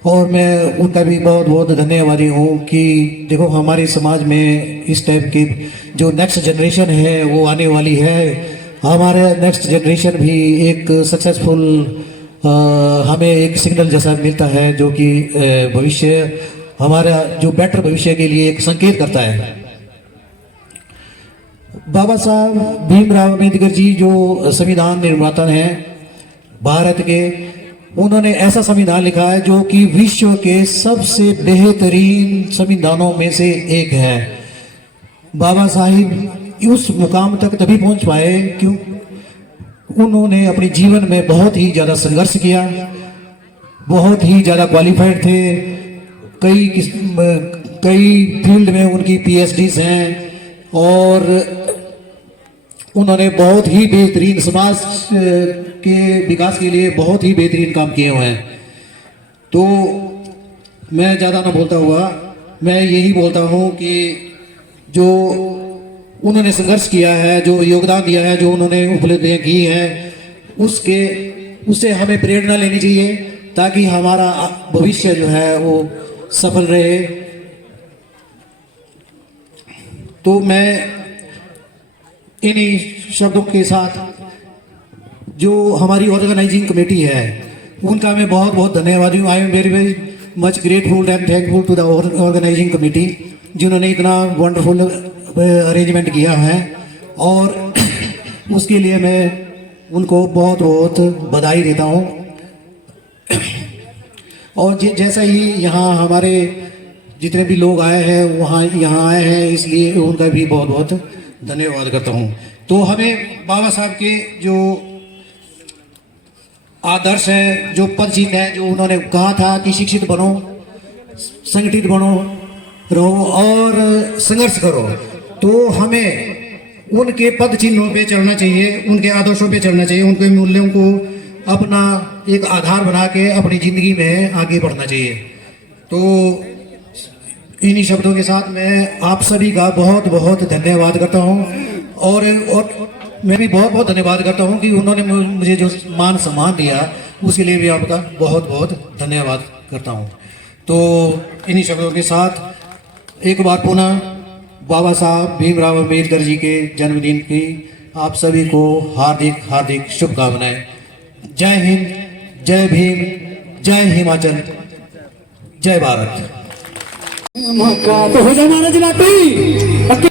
और मैं उनका भी बहुत बहुत धन्यवादी हूँ कि देखो हमारे समाज में इस टाइप की जो नेक्स्ट जनरेशन है वो आने वाली है। हमारे नेक्स्ट जनरेशन भी एक सक्सेसफुल हमें एक सिग्नल जैसा मिलता है जो कि भविष्य हमारा जो बेटर भविष्य के लिए एक संकेत करता है। बाबा साहब भीमराव अम्बेडकर जी जो संविधान निर्माता हैं भारत के, उन्होंने ऐसा संविधान लिखा है जो कि विश्व के सबसे बेहतरीन संविधानों में से एक है। बाबा साहिब उस मुकाम तक तभी पहुंच पाए क्यों उन्होंने अपने जीवन में बहुत ही ज़्यादा संघर्ष किया, बहुत ही ज़्यादा क्वालिफाइड थे, कई फील्ड में उनकी PhDs हैं, और उन्होंने बहुत ही बेहतरीन समाज के विकास के लिए बहुत ही बेहतरीन काम किए हुए हैं। तो मैं ज़्यादा ना बोलता हुआ मैं यही बोलता हूँ कि जो उन्होंने संघर्ष किया है, जो योगदान दिया है, जो उन्होंने उपलब्धियाँ की हैं, उससे हमें प्रेरणा लेनी चाहिए ताकि हमारा भविष्य जो है वो सफल रहे। तो मैं इन्हीं शब्दों के साथ जो हमारी ऑर्गेनाइजिंग कमेटी है उनका मैं बहुत बहुत धन्यवादी हूँ। I am very very much grateful and thankful to the organising committee जिन्होंने इतना वंडरफुल अरेंजमेंट किया है, और उसके लिए मैं उनको बहुत बहुत बधाई देता हूँ। और जैसा ही यहाँ हमारे जितने भी लोग आए हैं वहाँ यहाँ आए हैं, इसलिए उनका भी बहुत बहुत धन्यवाद करता हूँ। तो हमें बाबा साहब के जो आदर्श है, जो पद चिन्ह है, जो उन्होंने कहा था कि शिक्षित बनो, संगठित बनो, रहो और संघर्ष करो, तो हमें उनके पद चिन्हों पे चलना चाहिए, उनके आदर्शों पे चलना चाहिए, उनके मूल्यों को अपना एक आधार बना के अपनी ज़िंदगी में आगे बढ़ना चाहिए। तो इन्हीं शब्दों के साथ मैं आप सभी का बहुत बहुत धन्यवाद करता हूँ, और मैं भी बहुत बहुत धन्यवाद करता हूँ कि उन्होंने मुझे जो मान सम्मान दिया उसके लिए भी आपका बहुत बहुत धन्यवाद करता हूँ। तो इन्हीं शब्दों के साथ एक बार पुनः बाबा साहब भीमराव अम्बेडकर जी के जन्मदिन की आप सभी को हार्दिक हार्दिक शुभकामनाएं। जय हिंद, जय भीम, जय हिमाचल, जय भारत। तो हो जाए महाराज लाटी।